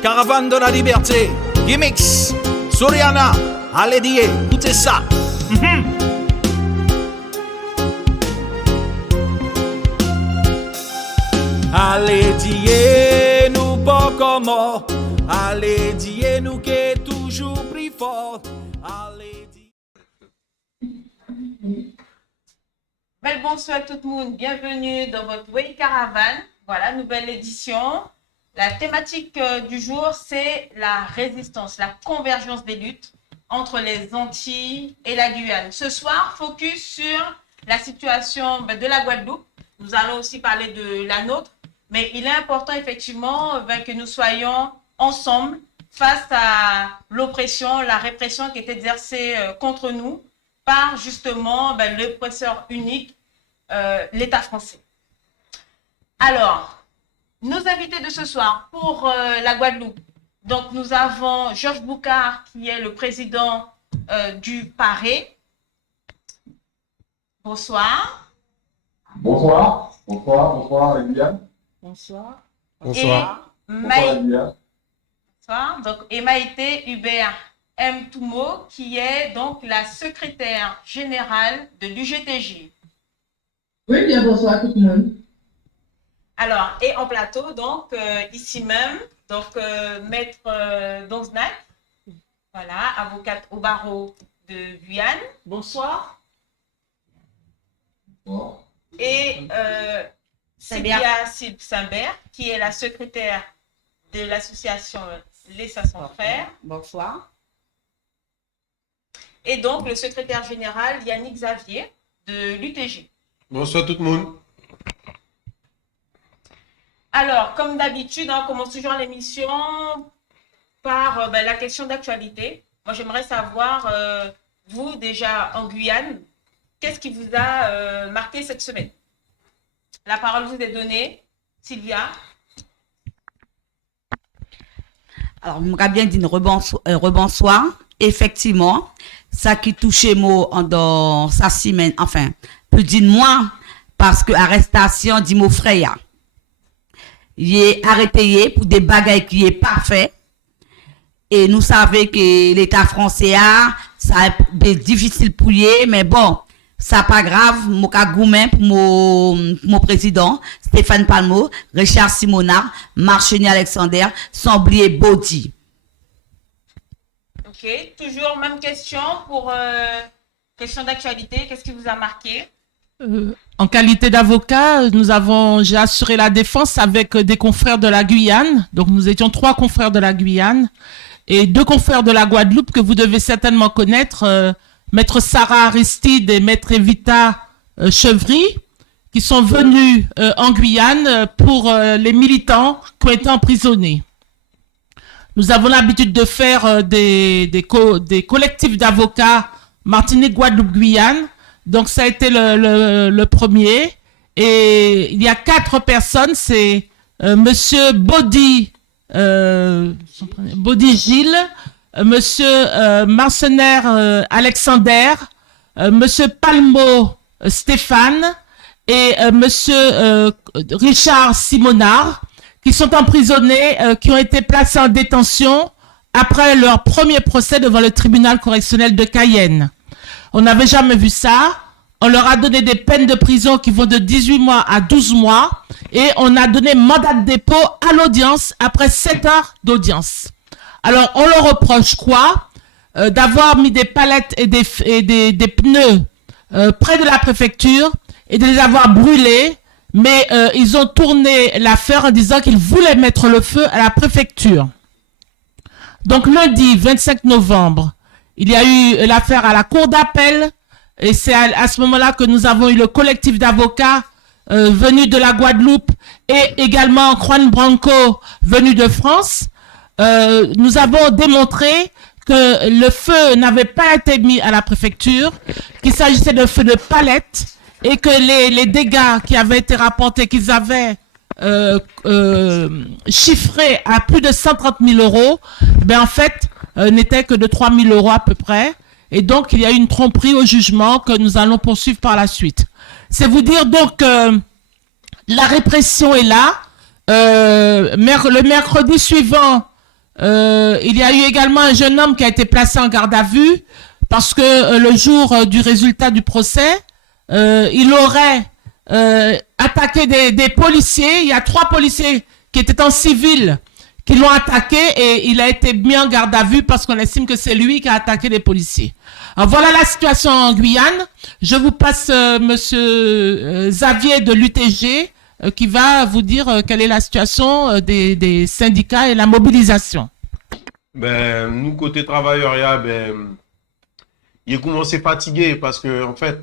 Caravane de la liberté, Gimmicks, Soriana, allez dire, écoutez ça. Allez dire nous pas comment, allez dire nous qui est toujours plus fort, allez dire. Bel bonsoir tout le monde, bienvenue dans votre Way Caravane. Voilà, nouvelle édition. La thématique du jour, c'est la résistance, la convergence des luttes entre les Antilles et la Guyane. Ce soir, focus sur la situation de la Guadeloupe. Nous allons aussi parler de la nôtre, mais il est important effectivement que nous soyons ensemble face à l'oppression, la répression qui est exercée contre nous par justement l'oppresseur unique, l'État français. Alors, nos invités de ce soir pour la Guadeloupe. Donc, nous avons Georges Boucard, qui est le président du PARE. Bonsoir. Bonsoir. Bonsoir, la Guyane. Bonsoir. Bonsoir. Bonsoir. Donc, et Maïté Hubert M. Toumo, qui est donc la secrétaire générale de l'UGTJ. Oui, bien bonsoir tout le monde. Alors, et en plateau, donc, ici même, donc, Maître Donznak, voilà, avocate au barreau de Guyane. Bonsoir. Bonsoir. Et Sylvia Simbert, qui est la secrétaire de l'association Les 500 Frères. Bonsoir. Et donc, le secrétaire général Yannick Xavier de l'UTJ. Bonsoir tout le monde. Alors, comme d'habitude, on commence toujours l'émission par la question d'actualité. Moi, j'aimerais savoir, vous, déjà en Guyane, qu'est-ce qui vous a marqué cette semaine? La parole vous est donnée. Sylvia. Alors, je voudrais bien dire rebonsoir. Effectivement, ça qui touchait moi dans sa semaine, enfin, plus d'une mois, parce que arrestation dit mon frère. Il est arrêté pour des bagailles qui est parfait. Et nous savons que l'État français ça est difficile pour lui, mais bon, ça pas grave. Mon goumen pour mon président, Stéphane Palmo, Richard Simonard, Marcheny Alexander, sans oublier Body. Ok, toujours même question pour question d'actualité. Qu'est-ce qui vous a marqué? En qualité d'avocat, j'ai assuré la défense avec des confrères de la Guyane. Donc, nous étions 3 confrères de la Guyane et 2 confrères de la Guadeloupe que vous devez certainement connaître, Maître Sarah Aristide et Maître Evita Chevry, qui sont venus en Guyane pour les militants qui ont été emprisonnés. Nous avons l'habitude de faire des collectifs d'avocats Martinique, Guadeloupe, Guyane. Donc, ça a été le premier. Et il y a 4 personnes. C'est Monsieur Body Gilles, Monsieur Marcenaire Alexander, Monsieur Palmo Stéphane et Monsieur Richard Simonard, qui sont emprisonnés, qui ont été placés en détention après leur premier procès devant le tribunal correctionnel de Cayenne. On n'avait jamais vu ça. On leur a donné des peines de prison qui vont de 18 mois à 12 mois. Et on a donné mandat de dépôt à l'audience après 7 heures d'audience. Alors, on leur reproche quoi? D'avoir mis des palettes et des pneus près de la préfecture et de les avoir brûlés. Mais ils ont tourné l'affaire en disant qu'ils voulaient mettre le feu à la préfecture. Donc, lundi 25 novembre, il y a eu l'affaire à la cour d'appel et c'est à ce moment-là que nous avons eu le collectif d'avocats venus de la Guadeloupe et également Juan Branco venu de France. Nous avons démontré que le feu n'avait pas été mis à la préfecture, qu'il s'agissait de feu de palette et que les dégâts qui avaient été rapportés, qu'ils avaient chiffrés à plus de 130 000 euros, ben en fait, n'étaient que de 3 000 euros à peu près. Et donc, il y a eu une tromperie au jugement que nous allons poursuivre par la suite. C'est vous dire donc la répression est là. Le mercredi suivant, il y a eu également un jeune homme qui a été placé en garde à vue parce que le jour du résultat du procès, il aurait attaqué des policiers. Il y a 3 policiers qui étaient en civil qui l'ont attaqué et il a été mis en garde à vue parce qu'on estime que c'est lui qui a attaqué les policiers. Alors voilà la situation en Guyane. Je vous passe monsieur Xavier de l'UTG qui va vous dire quelle est la situation des syndicats et la mobilisation. Ben, nous, côté travailleurs, il a commencé fatigué parce que, en fait,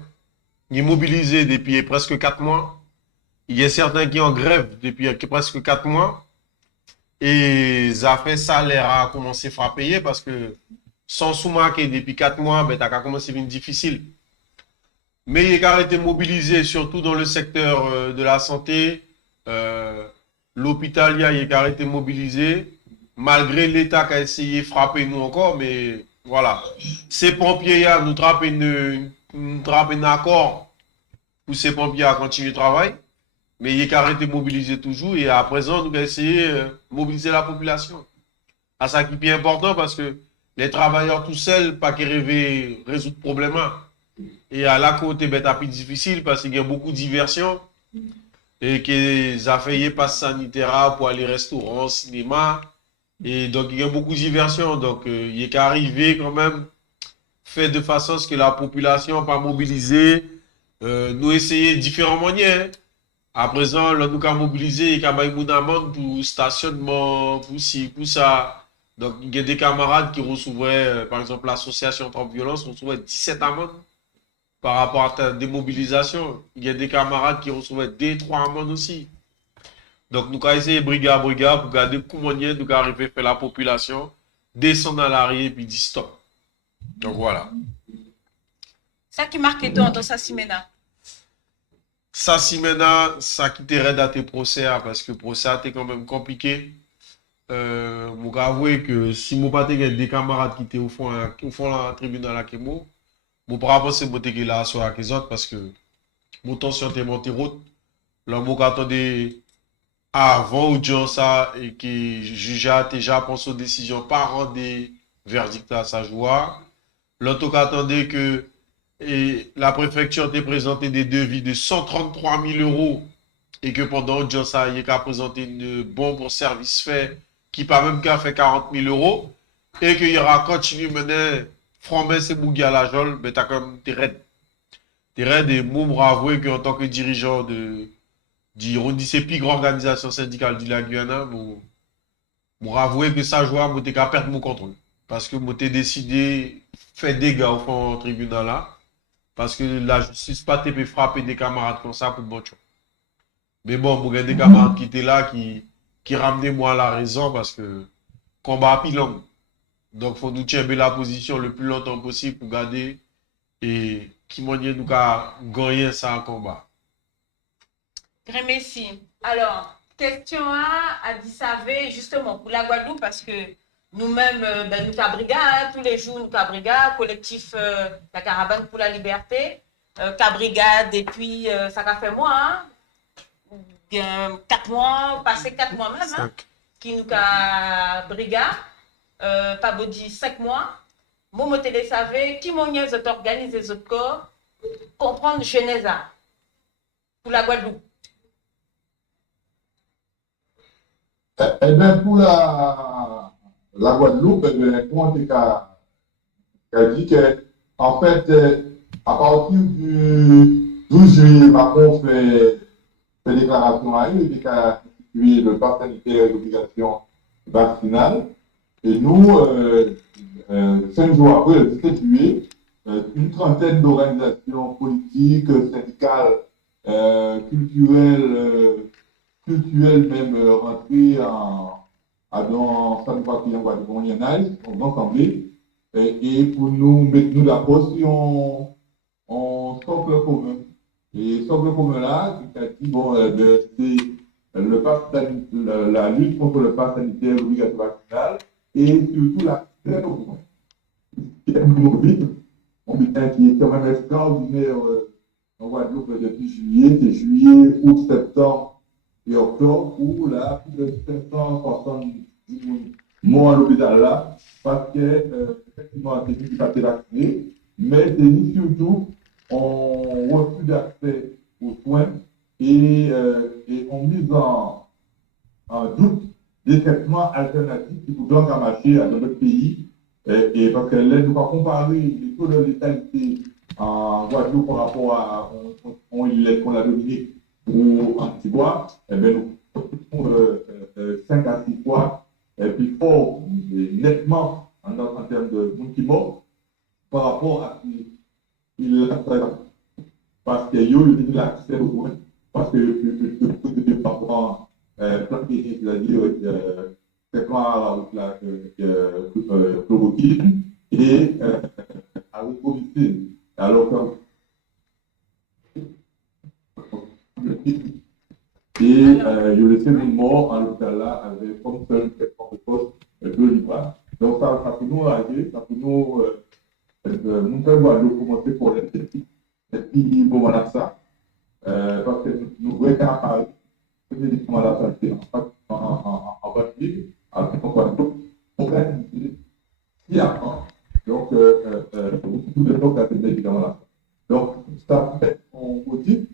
il est mobilisé depuis presque 4 mois. Il y a certains qui sont en grève depuis presque 4 mois. Et ça fait salaire a commencé à payer parce que sans sous-marquer depuis 4 mois, ben, t'as commencé à être difficile. Mais il a été mobilisé surtout dans le secteur de la santé. L'hôpital, il a été mobilisé. Malgré l'État qui a essayé de frapper nous encore, mais voilà. Ces pompiers, nous trappent un accord pour ces pompiers à continuer le travail. Mais il a été mobilisé toujours et à présent, nous avons essayé de mobiliser la population. À ça qui est bien important parce que les travailleurs tout seuls, pas qu'ils rêvent résoudre le problème. Et à la côté, c'est un peu difficile parce qu'il y a beaucoup de diversion et que ça fait passe sanitaire pour aller au restaurant, au cinéma. Et donc, il y a beaucoup de diversion. Donc, il est qu'arrivé quand même, fait de façon à ce que la population pas mobilisée, nous essayer différents moyens. À présent, là, nous avons mobilisé et nous avons une amende pour stationnement, pour ci, pour ça. Donc, il y a des camarades qui recevaient, par exemple, l'association Trop Violence recevait 17 amendes par rapport à la démobilisation. Il y a des camarades qui recevaient 2-3 amendes aussi. Donc, nous avons essayé brigade pour garder comment nous avons arrivé à faire la population, descendre à l'arrière et puis dire stop. Donc, voilà. Ça qui marque toi dans sa simena. Ça, si maintenant, ça quitterait dans tes procès, parce que le procès était quand même compliqué. Je vais avouer que si je pas des camarades qui étaient au fond de la tribunal à Kemo, je ne peux pas penser que je là sur les autres parce que mon tension était montée route. Là, je attendais avant audience et que le juge a déjà pensé aux décisions par rendre des verdicts à sa joie. L'autre attendait que et la préfecture a présenté des devis de 133 000 euros et que pendant l'audience, il a présenté une bombe pour service fait qui pas même qu'à fait 40 000 euros et qu'il y aura continué mener promesse et bougie à la jole, mais t'as quand même des raids. Des raids et moi, je avouer qu'en tant que dirigeant de ces plus grandes organisations syndicales de la Guyane, je avouer que ça joue, je t'ai perdre mon contrôle. Parce que je décidé de faire des dégâts au fond du tribunal là. Parce que la justice pas peut frapper des camarades comme ça pour bon chose. Mais bon, vous avez des camarades qui étaient là, qui ramenaient moi à la raison parce que le combat est long. Donc, il faut nous tenir la position le plus longtemps possible pour garder et qui m'ont dit nous gagner ça en combat. Très merci. Alors, question 1 à Dissavé, justement pour la Guadeloupe, parce que nous-mêmes, nous avons brigade, tous les jours, nous avons brigade, collectif la Caravane pour la Liberté, brigade depuis, ça a fait mois, 4 mois, passé 4 mois même, hein, qui nous a brigade, pas beau dire 5 mois. Moi, je te savais, qui m'ont organisé les autres corps, comprendre Genèse pour la Guadeloupe. Eh bien, pour la Guadeloupe, eh bien, comment tu as dit que, en fait, à partir du 12 juillet, Macron fait déclaration à eux, il a institué le pass sanitaire et l'obligation vaccinale. Et nous, 5 jours après, le 17 juillet, une trentaine d'organisations politiques, syndicales, culturelles même, rentrées dans San Patrick en Guadeloupe, on est ensemble et pour nous mettre nous d'accord si on socle commun. Et socle commun là, qui a dit, bon, c'est le la lutte contre le pass sanitaire obligatoire vaccinal et surtout l'accès aux soins. Qui est qui est quand même extraordinaire en Guadeloupe depuis juillet, c'est juillet, août, septembre et octobre, où là, plus de 570 morts à l'hôpital là, parce que, effectivement, c'est lui qui a été vacciné, mais c'est lui surtout, on refuse d'accès aux soins et on mise en doute des traitements alternatifs qui pourraient marcher dans notre pays. Et parce que là, nous va comparer les taux de létalité en Guadeloupe par rapport à l'île qu'on a dominé ou Antigua, eh bien, nous 5 à 6 fois, et puis fort, nettement en termes de monde qui mort par rapport à ce qu'il a fait. Parce que yo, il y a l'accès aux soins, parce que le département planté, c'est-à-dire traitement à la chloroquine et à l'automicine. Alors que et je laissais mon mort en l'hôpital là avec comme seul traitement de poste de l'IVA. Donc ça peut nous arriver, ça peut nous faire Guadeloupe commencer pour les petits. Et puis bon voilà ça. Parce que nous voyons qu'à Paris, c'est médicaments à la santé en Guadeloupe, avec un Guadeloupe, organisé, si avant. Donc, tout le temps, ça fait médicaments là. Donc, ça fait en audit,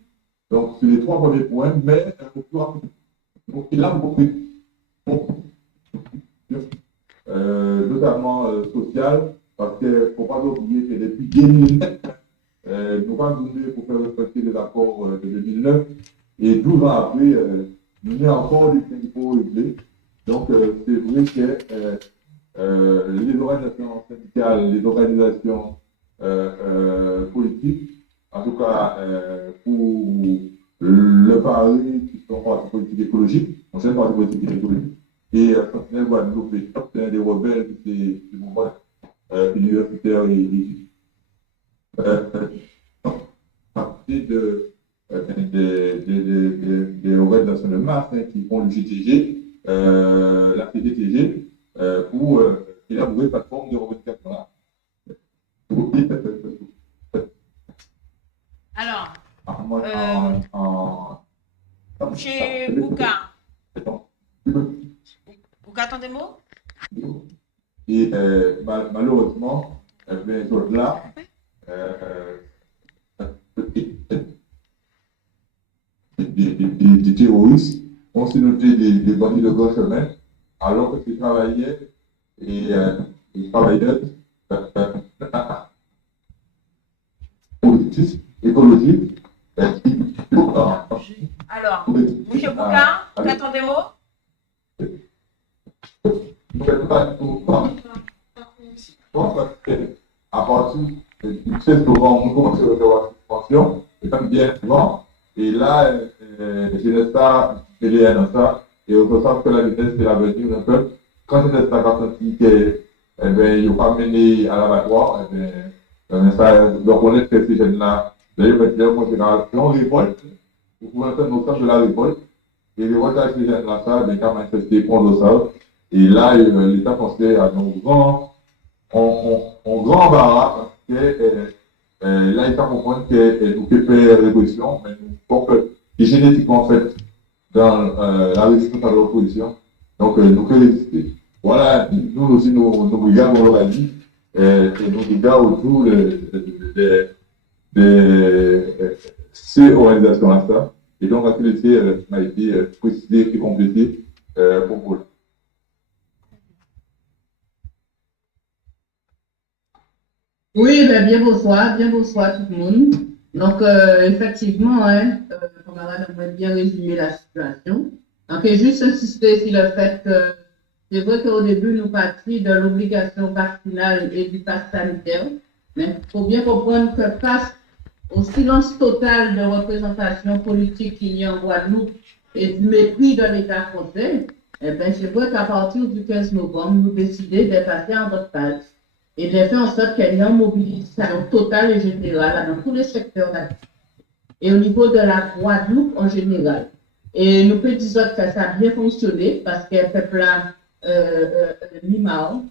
donc sur les 3 premiers points, mais donc, il a beaucoup, notamment social, parce qu'il ne faut pas oublier que depuis 2009, nous avons donné pour faire respecter les accords de 2009, et 12 ans après, nous avons encore des principaux réglés. Donc, c'est vrai que les organisations syndicales, les organisations politiques, en tout cas pour le Paris, qui sont partis politiques écologiques, anciens partis politiques écologiques, et Sentinelle Guadeloupe, des rebelles du mouvement universitaire et partie des organisations de masse qui font le GTG, la CDTG, pour élaborer une plateforme de revendication là. Alors, chez Bouka, Bouka, attends des mots? Et malheureusement, les autres là, des terroristes ont aussi noté des bandits de gros chemin, alors que ces travailleurs et travailleuses politiques, écologiques, alors, monsieur Bouka, attends des mots? À partir du 16 novembre, nous commençons à recevoir cette suspension, et comme bien souvent, et là, je laisse ça, je l'ai dans ça, et on ressent que la vitesse de l'avenir un peu. Quand c'est ça a senti qu'il n'a pas mené à l'abattoir, ça, donc on est que ces jeunes-là, d'ailleurs, moi, c'est en révolte, vous pouvez entendre nos sens de la révolte, et les révoltes avec ces jeunes-là, ça, ben, quand manifesté contre ça, et là, l'État français a un grand embarras, parce que là, il faut comprendre que nous faisons faire révolution, mais nous sommes génétiquement fait dans la résistance à l'opposition. Donc, nous pouvons résister. Voilà, nous aussi, nos brigades, on l'a dit, et nos brigades autour de ces organisations-là, ça. Et donc, la qualité m'a été précisée et complétée pour vous. Oui, ben, bien bonsoir tout le monde. Donc, effectivement, camarade a bien résumé la situation. Donc, juste insister sur le fait que c'est vrai qu'au début, nous partions de l'obligation vaccinale et du pass sanitaire, mais il faut bien comprendre que face au silence total de représentation politique qu'il y a en Guadeloupe et du mépris de l'État français, eh bien, c'est vrai qu'à partir du 15 novembre, nous décidons de passer en votre page. et de faire en sorte qu'il y ait une mobilisation totale et générale dans tous les secteurs d'activité. Et au niveau de la Guadeloupe en général. Et nous pouvons dire que ça a bien fonctionné parce que le peuple a mi-mars,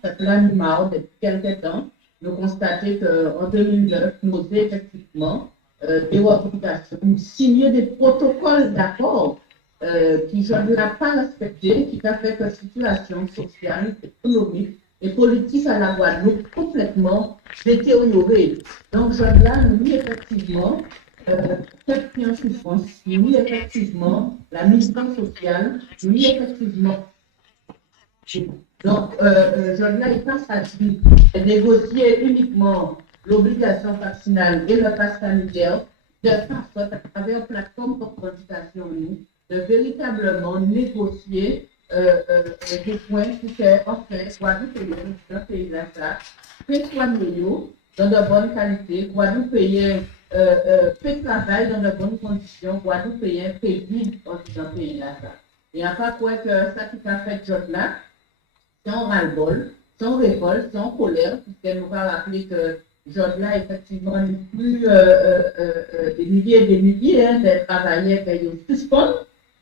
depuis quelques temps, nous constatons qu'en 2009, nous avons effectivement des revendications, nous signé des protocoles d'accord qui ne l'ont pas respecté, qui a fait que la situation sociale, économique et politique à la Guadeloupe complètement détériorée. Donc, là, nous effectivement cette qui en souffrance, oui, effectivement, la mission sociale, oui, effectivement. Donc, Joël, il passe à lui négocier uniquement l'obligation vaccinale et le pass sanitaire, de faire sorte, à travers une plateforme de revendication, de véritablement négocier des points qui fait, en fait, Guadeloupe dans le pays là, fait soigner dans de bonnes qualités, Guadeloupe payer fait travail dans de bonnes conditions, Guadeloupe payer fait vivre dans le pays là. Et après quoi que ça qui a fait job là, c'est un ras-le-bol, c'est un révolte, c'est un colère, puisqu'elle nous va rappeler que job là, effectivement, n'est plus des milliers et des milliers de travailleurs qui ont suspendu.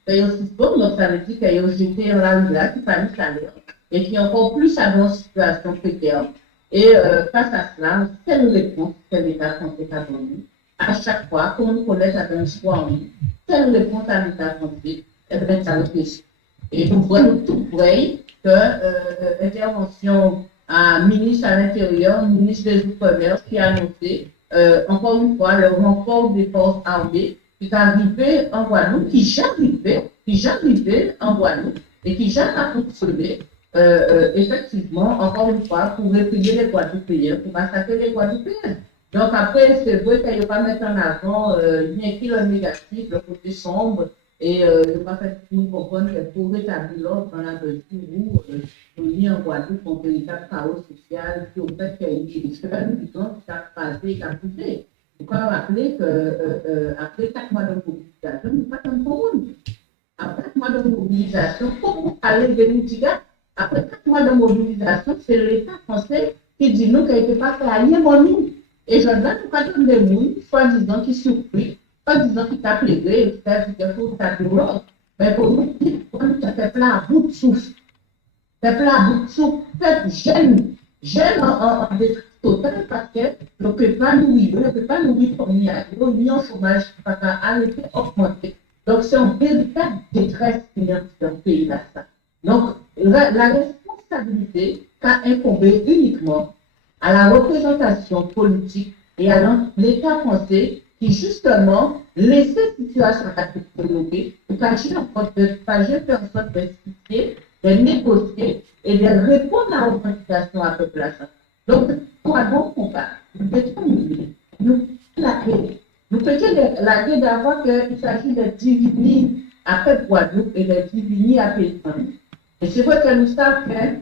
Donc ça veut dire qu'ils ont jeté un là qui pas mis salaire et qui est encore plus à une situation précaire. Et face à cela, telle réponse que l'État français a donnée, à chaque fois qu'on connaît un choix en nous, telle réponse à l'État français, eh bien, ça réfléchit. Et nous voyons tout vrai que l'intervention à ministre à l'Intérieur, ministre des Outre-mer, qui a annoncé, encore une fois, le renfort des forces armées qui est arrivé en Guadeloupe, qui j'arrivais en Guadeloupe et qui jamais a fonctionné. Effectivement, encore une fois, pour réprimer les Guadeloupéens, pour massacrer les Guadeloupéens. Donc après, c'est vrai qu'il ne faut pas mettre en avant bien qu'il le négatif, le côté sombre, et ne pas faire tout le monde comprendre que pour rétablir l'ordre dans la mesure où on vit en Guadeloupe un véritable chaos social, qui au fait qu'il y a une élection, qui a passé, qui a poussé. Il faut rappeler qu'après 4 mois de mobilisation, nous ne pas comme tout le monde. Après 4 mois de mobilisation, pour aller de l'Oudiga, après 4 mois de mobilisation, c'est l'État français qui dit nous qu'il n'était pas fait rien pour nous. Et je donne pas de des gens, soi-disant qui surpris, soi-disant qui t'a plaidé, qui t'a dit qu'il faut taper l'ordre. Mais pour nous, on a fait plein à bout de souffle. Fait plein à bout de souffle, fait jeune en détresse totale parce que on ne peut pas nourrir comme il y a, ni en chômage, parce qu'à arrêter augmenter. Donc c'est une véritable détresse qui est dans le pays là. Donc la responsabilité qu'a incombé uniquement à la représentation politique et à l'État français qui justement laissait cette situation à se développer, pour agir en compte de faire en sorte d'expliquer, de négocier et de répondre à la représentation à la population. Donc, pour un bon combat, nous déterminer, nous plaquer. Nous faisons la guerre d'avoir qu'il s'agit de diviner à Peuple Guadeloupe et de diviner à Pays. Et c'est vrai que nous savons que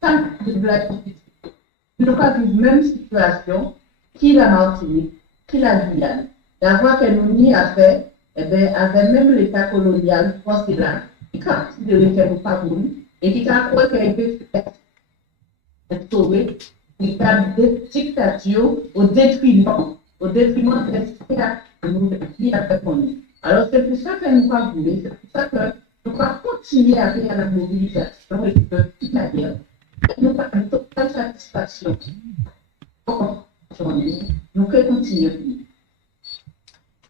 tant que la politique, nous avons vu la même situation qui la Martinique, qui la Guyane. D'avoir que nous n'y a fait, eh bien, avec même l'État colonial français là, qui a considéré que nous pas voulu, et qui a cru qu'il a été fait, sauvé, une dictature au détriment de l'État que nous qui a répondu. Alors c'est pour ça que nous pas voulu, c'est pour ça que nous allons continuer à faire la mobilisation et de toute la guerre. Nous avons une totale satisfaction. Nous pouvons continuer.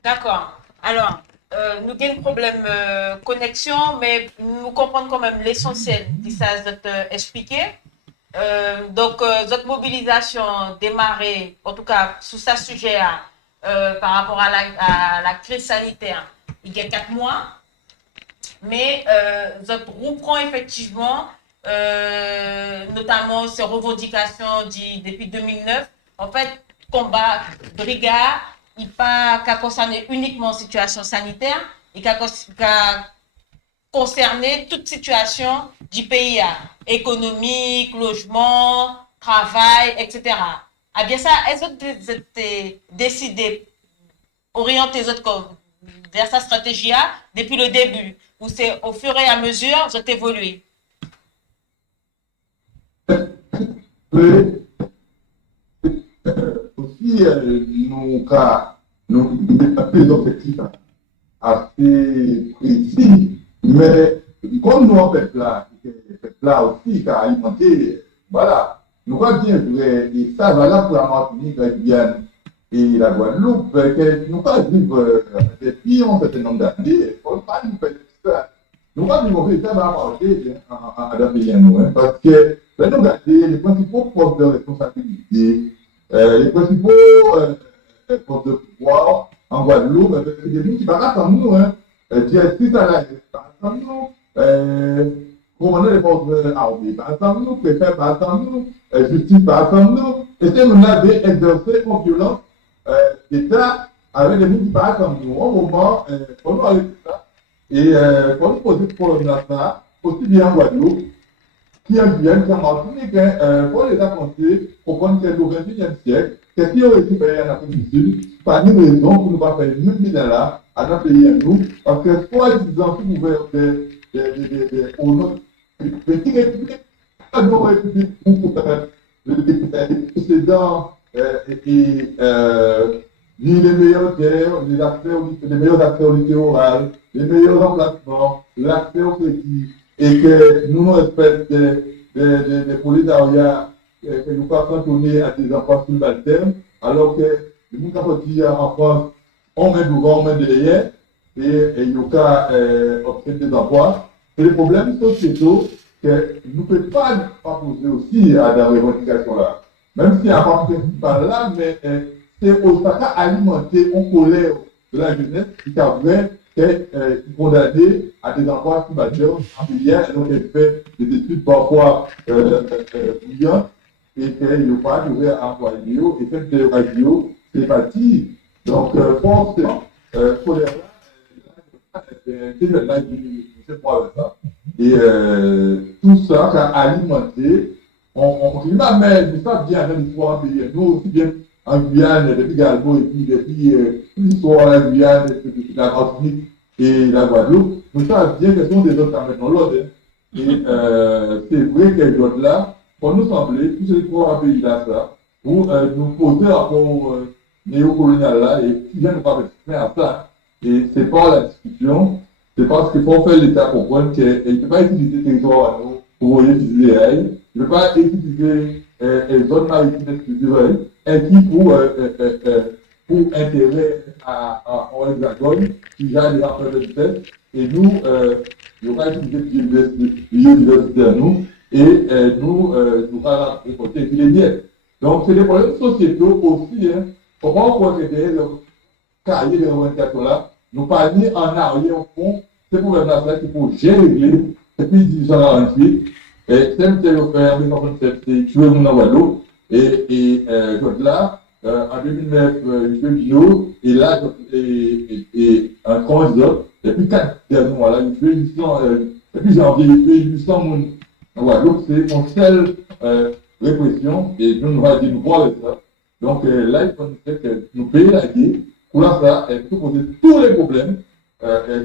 D'accord. Alors, nous avons un problème de connexion, mais nous comprenons quand même l'essentiel qui ça expliqué. Donc, notre mobilisation démarrée, en tout cas, sous ce sujet par rapport à la crise sanitaire, il y a 4 mois. Mais notre reprend effectivement, notamment ces revendications depuis 2009. En fait, combat brigade, il pas qu'à concerner uniquement la situation sanitaire, il qu'à concerner toute situation du pays, économique, logement, travail, etc. Ah bien ça, est-ce que vous êtes décidé orienter les autres vers sa stratégie depuis le début, ou c'est au fur et à mesure vous évoluez? Oui. si nous avons des objectifs assez précis, mais comme nous, en fait, là aussi, qui a alimenté, voilà, nous avons bien vrai, et ça, voilà, pour la Martinique, la Guyane et la Guadeloupe, que nous pas vivre depuis un certain nombre d'années, il ne faut pas nous faire ça. Nous avons vivre véritablement à la pays, parce que, nous regardons les principaux postes de responsabilité, les principaux postes de pouvoir en Guadeloupe, c'est des gens qui parlent comme nous, directrice à la par exemple, nous, commandant les forces armées, par exemple, nous, préfet, par exemple, nous, justice, par exemple, nous, et c'est nous avons exercé en violence d'État avec des gens qui parlent comme nous. Au moment, pour nous arrêter ça, et pour nous poser ce problème-là, ça, aussi bien en Guadeloupe, qui en Guyane, qui en Martinique, pour les avancées, comprendre que au XXIe siècle, qu'est-ce qui aurait été fait en Afrique du Sud, pas de raison pour ne pas faire une même là à notre pays à nous, parce que soit disant si vous pouvez des petits républiques, les précédents et ni les meilleures guerres, les meilleurs accès au littoral, les meilleurs emplacements, l'accès au crédit, et que nous respectons des prolétariats que nous passons tourner à des enfants subalternes, alors que les gens qui en France, on met devant, on met derrière, et il y a obtenir des emplois. C'est des problèmes sociétaux que nous ne pouvons pas poser aussi à la revendication là. Même si il y a un principal là, mais c'est au Saka alimenter en colère de la jeunesse qui est vrai qu'elle est condamnée à des emplois subalternes en filière, donc elle fait des études parfois brillantes, et qu'il n'y a pas de employé, et cette radio, c'est parti. Donc, forcément, colère là, c'est le live du ça. Et tout ça, ça a alimenté. On dit, mais ça bien dans l'histoire en pays. Nous aussi bien en Guyane, depuis Galbo, et puis depuis l'histoire en Guyane, la Martinique et la Guadeloupe, nous savons bien que ce sont des autres qui mettent l'ordre. Et c'est vrai que les autres là, pour nous sembler, tous ces trois pays là, ça, pour nous poser rapport néocolonial là, et qui viennent nous faire à ça. Et c'est pas la discussion, c'est parce qu'il faut faire l'État comprendre qu'il ne peut pas utiliser le territoire à nous pour voyer utiliser les règles, il ne peut pas utiliser les zones maritimes exclusives qui pour intérêt en hexagone, qui a des rapports de vitesse, et nous, il n'y aura pas utiliser biodiversité à nous, et nous allons récolter les biens. Donc, c'est des problèmes sociétaux aussi, comment on peut traiter le cahier de revendications là, nous parlons en arrière au fond, c'est pour le national qu'il faut gérer depuis 1848. Et c'est le faire en 1967, c'est tuer mon Guadeloupe. Et là, en 2009, je fais bio, et là, et un candidat, depuis 4 derniers mois là, il fait 800, depuis janvier, il fait 800 moun en Guadeloupe, c'est mon seule répression, et nous allons dire, nous voir ça. Donc là, il faut que nous payions la guerre. Pour ça, elle peut poser tous les problèmes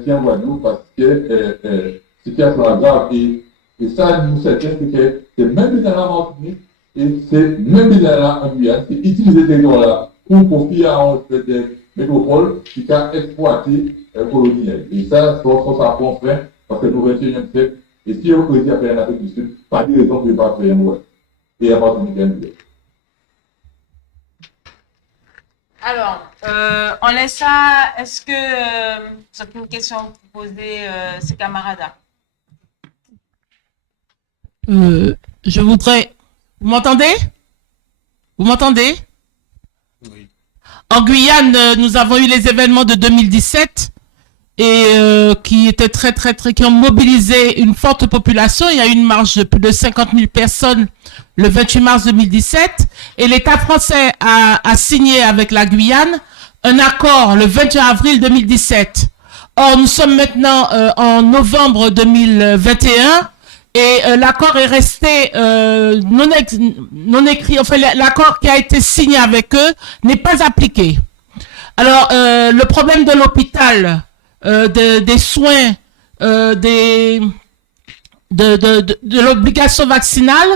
qui en Guadeloupe parce que situation grave. Et ça, nous savons que c'est même dans la Martinique et c'est même dans la Guyane, c'est utiliser ces territoires-là pour profiter à des métropoles qui ont exploité les colonies. Et ça, ça prend fin parce que nous, 21e siècle, et si on peut dire à faire en Afrique du Sud, pas de raison de ne pas faire en Guadeloupe et en Martinique. Alors, on laisse ça. Est-ce que vous avez une question pour poser ses camarades? Je voudrais. Vous m'entendez? Vous m'entendez? Oui. En Guyane, nous avons eu les événements de 2017 et qui étaient qui ont mobilisé une forte population. Il y a eu une marche de plus de 50 000 personnes le 28 mars 2017 et l'État français a signé avec la Guyane un accord le 21 avril 2017. Or, nous sommes maintenant en novembre 2021 et l'accord est resté non écrit. Enfin, l'accord qui a été signé avec eux n'est pas appliqué. Alors, le problème de l'hôpital, des soins, de l'obligation vaccinale,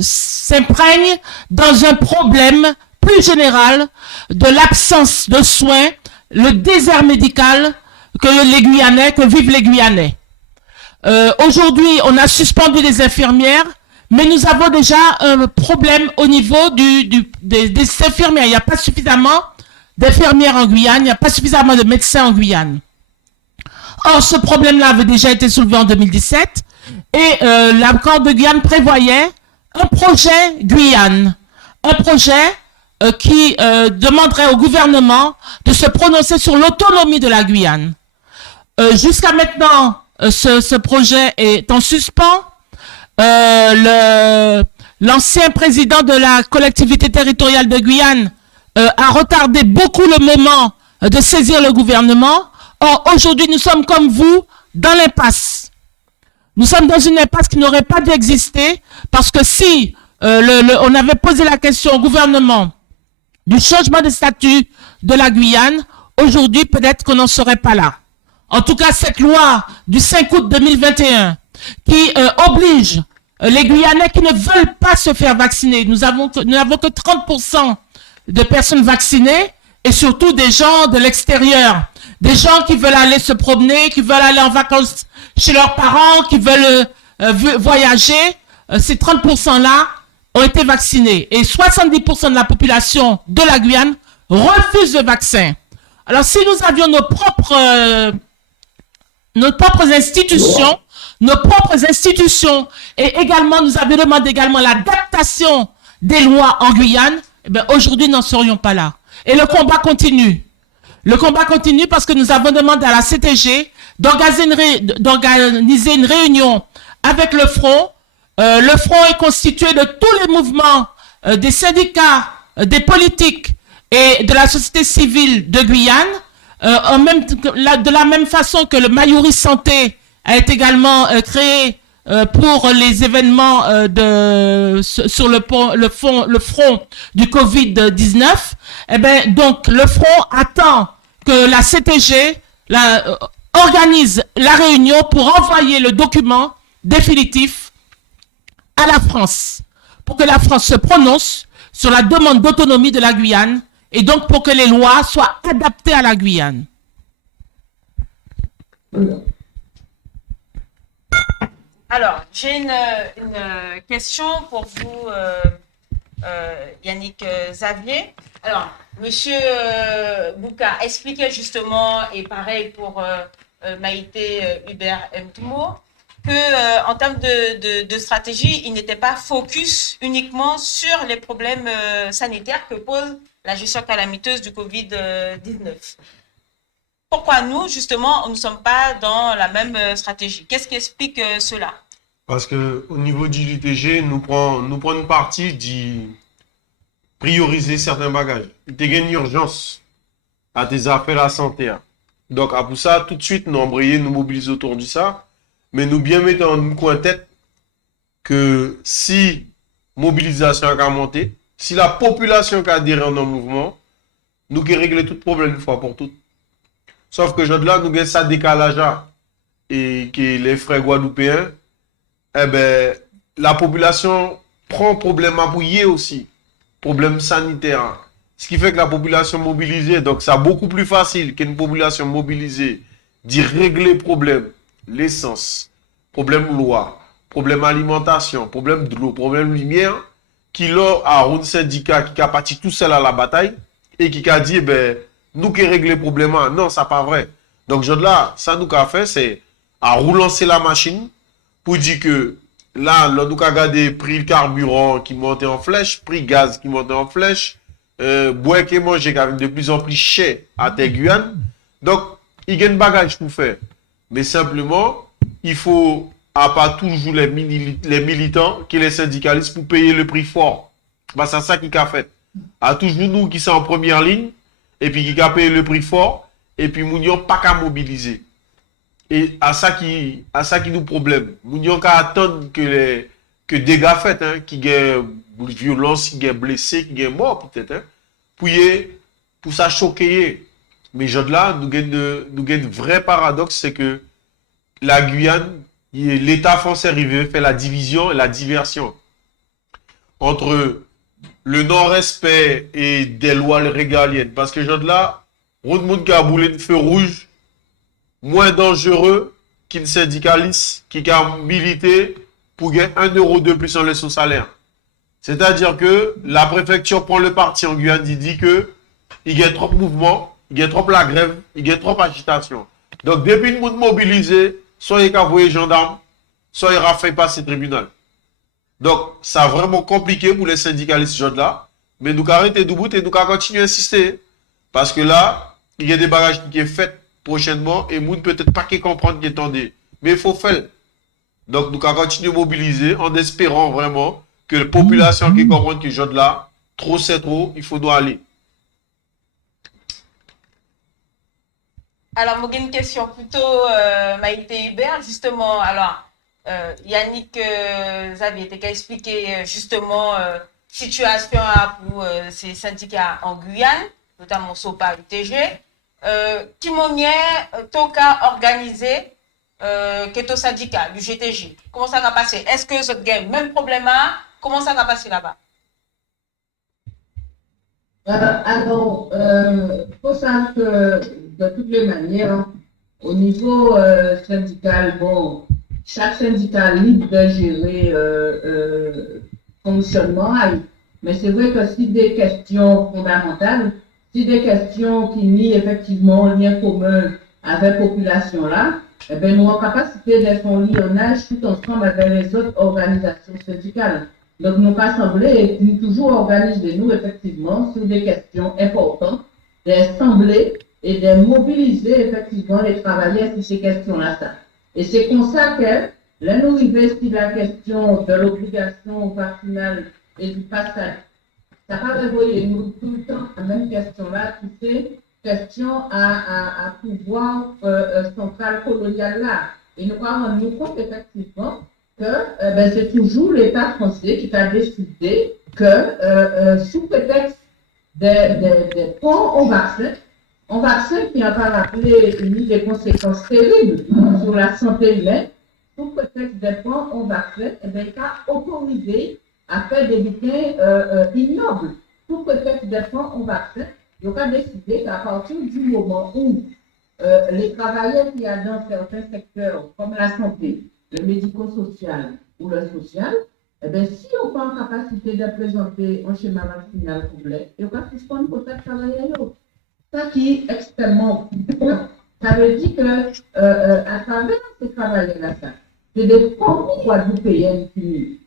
s'imprègne dans un problème plus général de l'absence de soins, le désert médical que vivent les Guyanais. Aujourd'hui, on a suspendu les infirmières, mais nous avons déjà un problème au niveau des infirmières. Il n'y a pas suffisamment d'infirmières en Guyane, il n'y a pas suffisamment de médecins en Guyane. Or, ce problème-là avait déjà été soulevé en 2017 et l'accord de Guyane prévoyait un projet Guyane, un projet qui demanderait au gouvernement de se prononcer sur l'autonomie de la Guyane. Jusqu'à maintenant, ce projet est en suspens. L'ancien président de la collectivité territoriale de Guyane a retardé beaucoup le moment de saisir le gouvernement. Or, aujourd'hui, nous sommes comme vous dans l'impasse. Nous sommes dans une impasse qui n'aurait pas dû exister parce que si on avait posé la question au gouvernement du changement de statut de la Guyane, aujourd'hui, peut-être qu'on n'en serait pas là. En tout cas, cette loi du 5 août 2021 qui oblige les Guyanais qui ne veulent pas se faire vacciner, nous n'avons que 30% de personnes vaccinées et surtout des gens de l'extérieur, des gens qui veulent aller se promener, qui veulent aller en vacances chez leurs parents, qui veulent voyager. Ces 30%-là ont été vaccinés et 70% de la population de la Guyane refuse le vaccin. Alors, si nous avions nos propres institutions, et également, nous avions demandé également l'adaptation des lois en Guyane, eh bien, aujourd'hui, nous n'en serions pas là. Et le combat continue. Le combat continue parce que nous avons demandé à la CTG d'organiser une réunion avec le Front. Le Front est constitué de tous les mouvements, des syndicats, des politiques et de la société civile de Guyane. De la même façon que le Mayuri Santé a été également créé pour les événements sur le front du Covid-19, eh ben, donc le front attend que la CTG organise la réunion pour envoyer le document définitif à la France, pour que la France se prononce sur la demande d'autonomie de la Guyane et donc pour que les lois soient adaptées à la Guyane. Alors, j'ai une question pour vous, Yannick Xavier. Alors, Monsieur Bouka expliquait justement, et pareil pour Maïté Hubert Mtumo, que en termes de stratégie, il n'était pas focus uniquement sur les problèmes sanitaires que pose la gestion calamiteuse du Covid-19. Pourquoi nous, justement, nous ne sommes pas dans la même stratégie? Qu'est-ce qui explique cela? Parce qu'au niveau du l'UTG, nous prenons une partie de prioriser certains bagages. Il y a une urgence à tes affaires à santé. Donc, à pour ça, tout de suite, nous embrayer, nous mobiliser autour de ça. Mais nous bien mettons en coin tête que si mobilisation a monté, si la population a adhéré en un mouvement, nous avons réglé tout problème une fois pour toutes. Sauf que là, nous avons ça décalage et que les frères guadeloupéens, eh ben, la population prend problème à bouiller aussi, problème sanitaire. Ce qui fait que la population mobilisée, donc c'est beaucoup plus facile qu'une population mobilisée d'y régler problème, l'essence, problème loi, problème alimentation, problème de l'eau, problème lumière, qui l'a à un syndicat qui a parti tout seul à la bataille et qui a dit, ben, nous qui réglons le problème, non, ça pas vrai. Donc, là, ça nous a fait, c'est à relancer la machine pour dire que là, nous avons regardé prix carburant qui montait en flèche, prix gaz qui montait en flèche, boire et manger qui est de plus en plus cher à Guyane. Donc, il y a un bagage pour faire. Mais simplement, il faut, à pas toujours les militants, qui les syndicalistes pour payer le prix fort. Bah, c'est ça qui a fait. À toujours nous qui sommes en première ligne, et puis qui a payé le prix fort, et puis nous n'avons pas qu'à mobiliser. Et à ça qui nous problème. Nous n'avons qu'à attendre que dégâts faits, hein, qui y ait violence, qui y ait blessé, qui y ait mort peut-être, hein, pour ça choquer. Mais là, nous avons un vrai paradoxe, c'est que la Guyane, l'État français arrivé fait la division et la diversion entre le non-respect et des lois régaliennes. Parce que genre là, Roudmoud Gaboulé un feu rouge moins dangereux qu'un syndicaliste qui a milité pour gagner 1 euro de plus en son salaire. C'est-à-dire que la préfecture prend le parti en Guyane, il dit que il y a trop de mouvements, il y a trop la grève, il y a trop d'agitation. Donc, depuis le monde mobilisé, soit il y a envoyé gendarme, soit il y a fait passer tribunal. Donc, ça a vraiment compliqué pour les syndicalistes là, mais nous arrêter debout et nous continuer à insister. Parce que là, il y a des bagages qui sont faits prochainement et nous peut-être pas qui comprendre qui attendait. Mais il faut faire. Donc, nous continuer à mobiliser en espérant vraiment que la population qui comprend que là, trop c'est trop, il faut nous aller. Alors, moi, j'ai une question plutôt Maïté Hubert, justement. Alors, Yannick Xavier, tu as expliqué justement situation pour ces syndicats en Guyane, notamment SOPA, UTG. Qui m'ont toka organisé que ton syndicat, du GTJ. Comment ça va passer? Est-ce que ce game, même problème, comment ça va passer là-bas? Alors, faut savoir que de toutes les manières, au niveau syndical, bon, chaque syndicat libre de gérer fonctionnement, mais c'est vrai que si des questions fondamentales, si des questions qui nient effectivement un lien commun avec la population là, eh bien, nous avons capacité d'être en lionnage tout ensemble avec les autres organisations syndicales. Donc, nous assemblés et nous toujours organiser nous effectivement sur des questions importantes, d'assembler et de mobiliser effectivement les travailleurs sur ces questions-là. Et c'est comme ça que, là, nous arrivons sur la question de l'obligation vaccinale et du passage. Ça va réveiller nous tout le temps la même question-là, qui fait question à pouvoir central colonial là. Et nous avons nous compte effectivement que c'est toujours l'État français qui a décidé que sous prétexte des ponts au vaccin qui n'a pas rappelé une des conséquences terribles sur la santé humaine, sous prétexte des ponts au vaccin, il a autorisé à faire des bulletins ignobles. Sous prétexte des ponts au vaccin, il a décidé qu'à partir du moment où les travailleurs qui sont dans certains secteurs, comme la santé, le médico-social ou le social, eh bien, si on n'est pas en capacité de présenter un schéma vaccinal complet, il va suspendre pour faire travailler. Ça qui est extrêmement important. Ça veut dire que à travers ces travailleurs-là, c'est des familles guadeloupéennes qui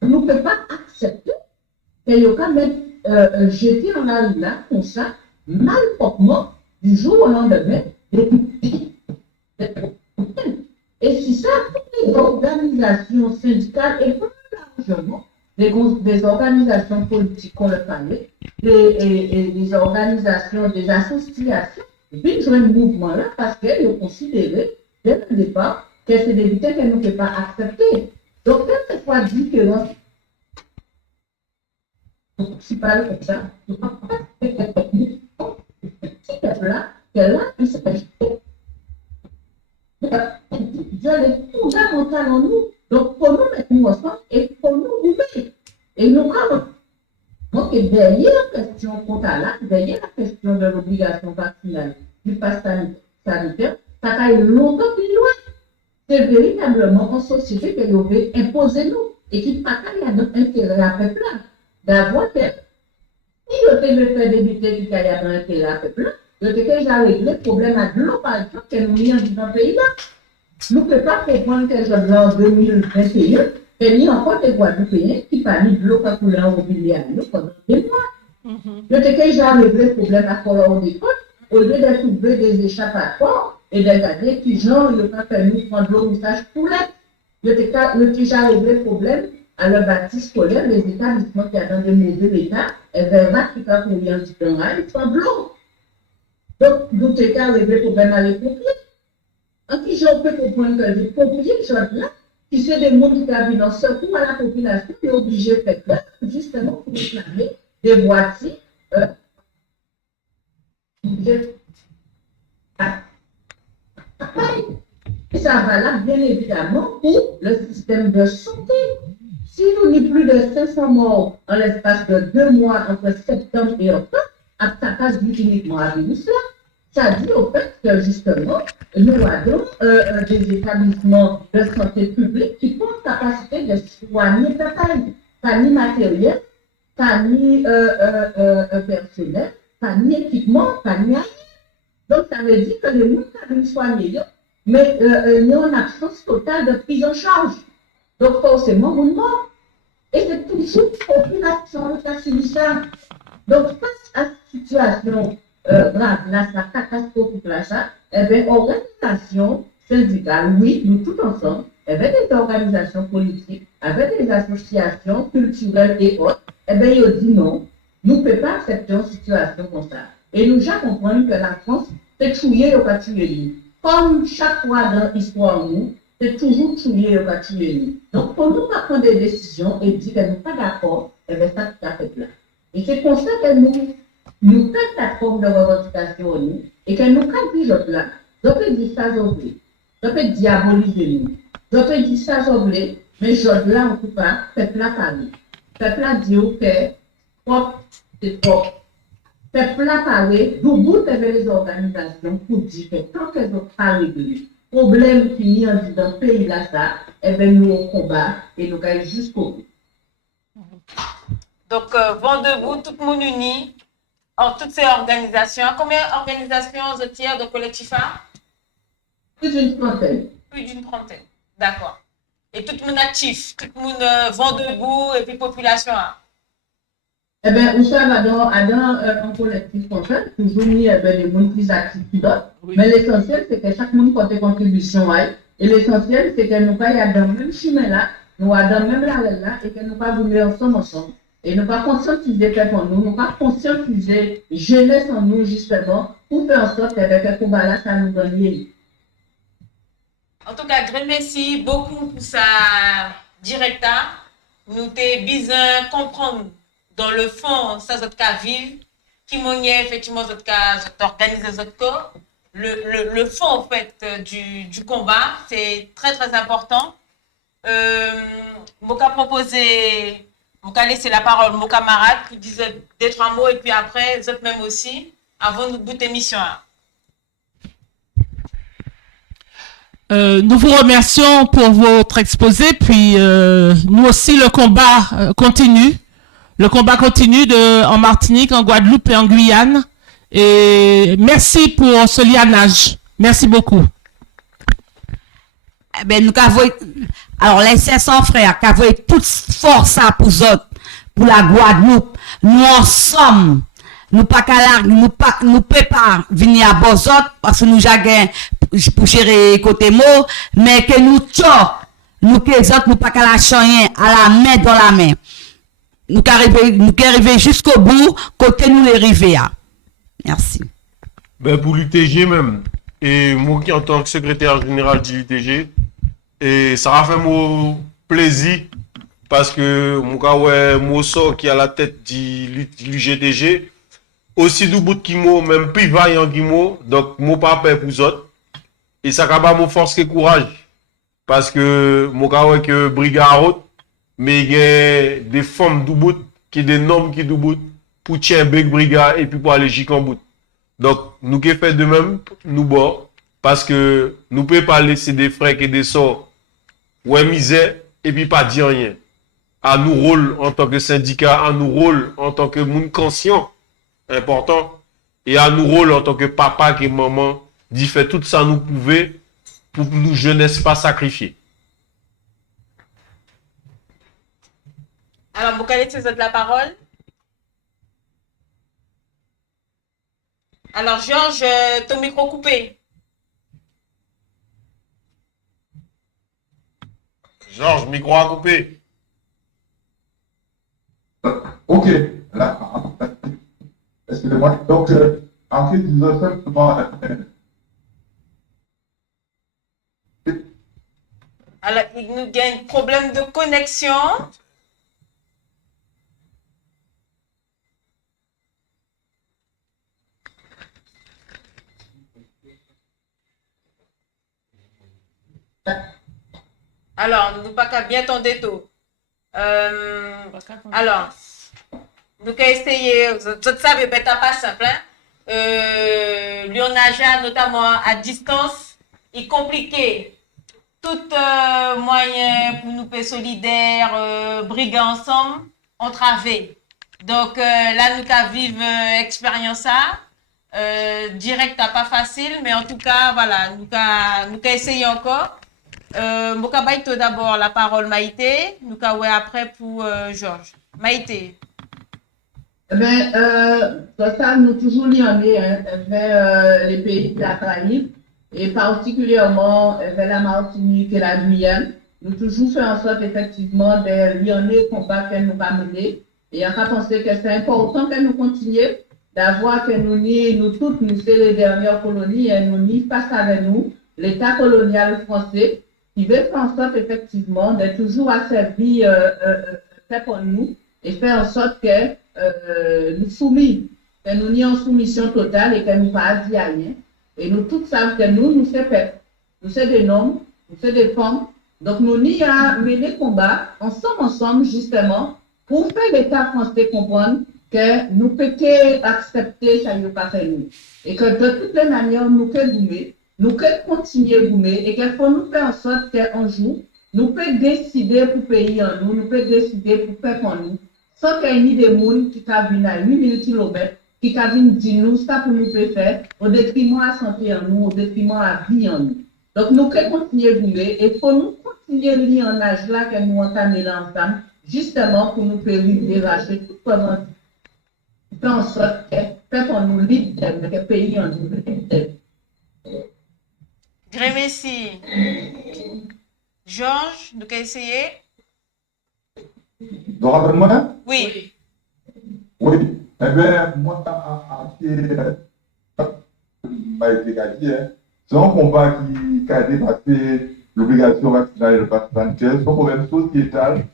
ne peuvent pas accepter qu'il y ait quand même jeté en la rue là, comme ça, mal proprement, du jour au lendemain, et si ça, toutes les organisations syndicales et plus largement des organisations politiques qu'on le parlait, des organisations, des associations, puis jouer le mouvement-là parce qu'elles ont considéré dès le départ que c'est des bulletins qu'elles ne peuvent pas accepter. Donc, quelle soit différence, si parle comme ça, là, il s'agit les fondamentales en nous. Donc, pour nous mettre nous ensemble et pour nous ouvrir. Et nous, donc, derrière la question comptable, derrière la question de l'obligation vaccinale du pass sanitaire, ça va aller longtemps plus loin. C'est véritablement en société que nous veut imposer nous et qui pas à notre intérêt à peuple d'avoir fait. Si je veux faire des bêtises qui a dans l'intérêt à peuple, je vais déjà régler le problème à de l'eau, par exemple, que nous avons dans le pays là. Nous ne pouvons pas comprendre que je veux en 2021, et ni encore des Guadeloupéens qui parlent de l'eau pour l'immobilier à nous pendant des mois. Je vais déjà régler le problème à Colombe des Côtes, au lieu de trouver des échappatoires et de regarder qui genre ne pas faire nous prendre l'eau message poulette. Je vais déjà régler le problème à la bâtisse scolaire, les établissements qui sont dans des mauvais états, et verra qui va pour rien du temps, ils sont blancs. Donc, nous avons réglé le problème à les pompiers. En qui j'en peux comprendre que les pompiers, là, qui sont des mots qui habitent dans ce coup à la population, qui est obligé de faire ça, justement, pour réclamer des voitures. ça valable bien évidemment pour le système de santé. Si nous avons plus de 500 morts en l'espace de 2 mois entre septembre et octobre, ça passe uniquement à virus là. Ça dit au fait que justement, nous avons des établissements de santé publique qui ont la capacité de soigner totalement, pas ni matériel, pas ni personnel, pas ni équipement, pas ni rien. Donc ça veut dire que les gens qui viennent soigner, mais il y a une absence totale de prise en charge. Donc forcément, on mort. Et c'est toujours la population qui a subi ça. Donc, face à cette situation grave, là, la catastrophique, là, ça, eh bien, organisations syndicales, oui, nous tous ensemble, avec des organisations politiques, avec des associations culturelles et autres, eh bien, ils ont dit non, nous ne pouvons pas accepter une situation comme ça. Et nous, j'ai compris que la France, c'est tuer ou pas tuer. Comme chaque fois dans l'histoire, nous, c'est toujours tuer ou pas tuer. Donc, pour nous, pas prendre des décisions et dire que nous ne sommes pas d'accord, eh bien, ça, tout à fait là. Et c'est pour ça que nous faisons cette forme de revendication et que nous, quand nous disons là, je peux dire ça, je peux diaboliser nous, je peux dire ça, mais je là, en tout cas, peuple là parle. Peuple là dit que propre, c'est propre. Peuple là parle, d'où bout les organisations pour dire que tant qu'elles n'ont pas réglé, problème qui n'y a dans le pays là, ça, eh bien, nous, on combat et nous gagnons jusqu'au bout. Donc, vent debout, tout le monde uni, en toutes ces organisations. Combien d'organisations tiers de collectifs? Plus d'une trentaine. Plus d'une trentaine. D'accord. Et tout le monde actif, tout le monde vent debout et puis population. Eh bien, où ça va dans un collectif comme ça, toujours mis des gens plus actifs que d'autres. Oui. Mais l'essentiel, c'est que chaque monde porte contribution. Et l'essentiel, c'est que nous pas dans le même chemin là, nous sommes dans le même là, et que nous pas vouloir ensemble. Et nous pas conscientiser peuple en nous, nous pas conscientiser jeunesse en nous justement pour faire en sorte que le combat là, ça nous donne. En tout cas, grand merci beaucoup pour ça, directeur. Nous t'ai besoin comprendre dans le fond, ça votre cas vivre, qui m'ont effectivement votre cas, organiser votre corps. Le fond en fait du combat, c'est très très important. Moka proposé. Vous allez laisser la parole à mon camarade qui disait des 3 mots et puis après, vous êtes même aussi, avant de bout d'émission. Nous vous remercions pour votre exposé, puis nous aussi, le combat continue. Le combat continue en Martinique, en Guadeloupe et en Guyane. Et merci pour ce lianage. Merci beaucoup. Eh ben, nous avons, alors les 500 frères, qui avons toute force pour autres, pour la Guadeloupe, nous ensemble, nous pas qu'à nous pouvons pas venir à bord autres, parce que nous avons pour gérer côté mot, mais que nous nous que les autres, nous pas qu'à la chanyer, à la main dans la main. Nous arriver jusqu'au bout, côté nous les arriver. Merci. Ben, pour l'UTG même, et moi qui en tant que secrétaire général du UTG, et ça a fait mon plaisir parce que mon gars ouais moi sort qui a la tête du GTG aussi du bout qui mot même plus vaillant qui mot donc mon pas peur pour les autres et ça va mon force et courage parce que mon gars ouais que brigade haute mais il y a des femmes du bout qui des normes qui du bout pour tirer big brigade et puis pour aller jusqu'en bout donc nous qui fait de même nous bord parce que nous pouvons pas laisser des frères et des sorts ouais misère et puis pas dire rien. À nous rôle en tant que syndicat, à nous rôle en tant que monde conscient, important, et à nous rôle en tant que papa et maman, d'y faire tout ça nous pouvait pour que nous jeunesse pas sacrifier. Alors, vous allez te la parole. Alors, Georges, ton micro coupé. Georges, micro à couper. Ok, là, excusez-moi. Donc, en fait, nous avons simplement. Alors, il nous gagne problème de connexion. Alors, nous pas qu'à bien tendre tout. Alors, nous qu'à essayer, vous savez, c'est pas simple, hein? L'ionage, notamment à distance, est compliqué. Tout moyen pour nous être solidaires, briguer ensemble, entraver. Donc là, nous qu'à vivre expérience ça. Direct, pas facile, mais en tout cas, voilà, nous qu'à essayer encore. Tout d'abord la parole Maïté, nous qu'à ouais après pour Georges. Maïté. Ça, nous toujours liés vers les pays de la Caraïbe et particulièrement vers la Martinique et la Guyane. Nous toujours faisons en sorte effectivement de lier combats que nous va mener. Et on a pensé que c'est important que nous continuions d'avoir que nous toutes, nous c'est les dernières colonies et nous ni face avec nous, l'État colonial français, qui veut faire en sorte effectivement de toujours asservir fait pour nous et faire en sorte que nous soumis, que nous n'y en soumission totale et que nous pas dit à rien. Et nous tous savons que nous c'est peuple, nous c'est des hommes, nous c'est des femmes. Donc nous n'y a mené combat ensemble justement pour faire l'État français comprendre que nous pouvons accepter ça nous pas fait nous. Et que de toutes les manières, nous pouvons goumer, nous pouvons continuer à goumer et qu'il faut nous faire en sorte qu'un jour, nous pouvons décider pour payer en nous, nous pouvons décider pour faire en nous, sans qu'il y ait des gens qui viennent à 8000 km, qui viennent dire nous ça pour nous faire, au détriment à la santé en nous, au détriment à la vie en nous. Donc nous pouvons continuer à goumer et il faut nous continuer à lire en âge là que nous entamons ensemble, justement pour nous faire racheter tout pendant faire en sorte que fait pour nous libre que pays en nous. Grand merci. Georges, nous allons essayer. Donc, rappelle-moi? Oui. Oui. Eh bien, moi, c'est un combat qui a dépassé l'obligation vaccinale et le pass sanitaire. C'est un problème sociétal.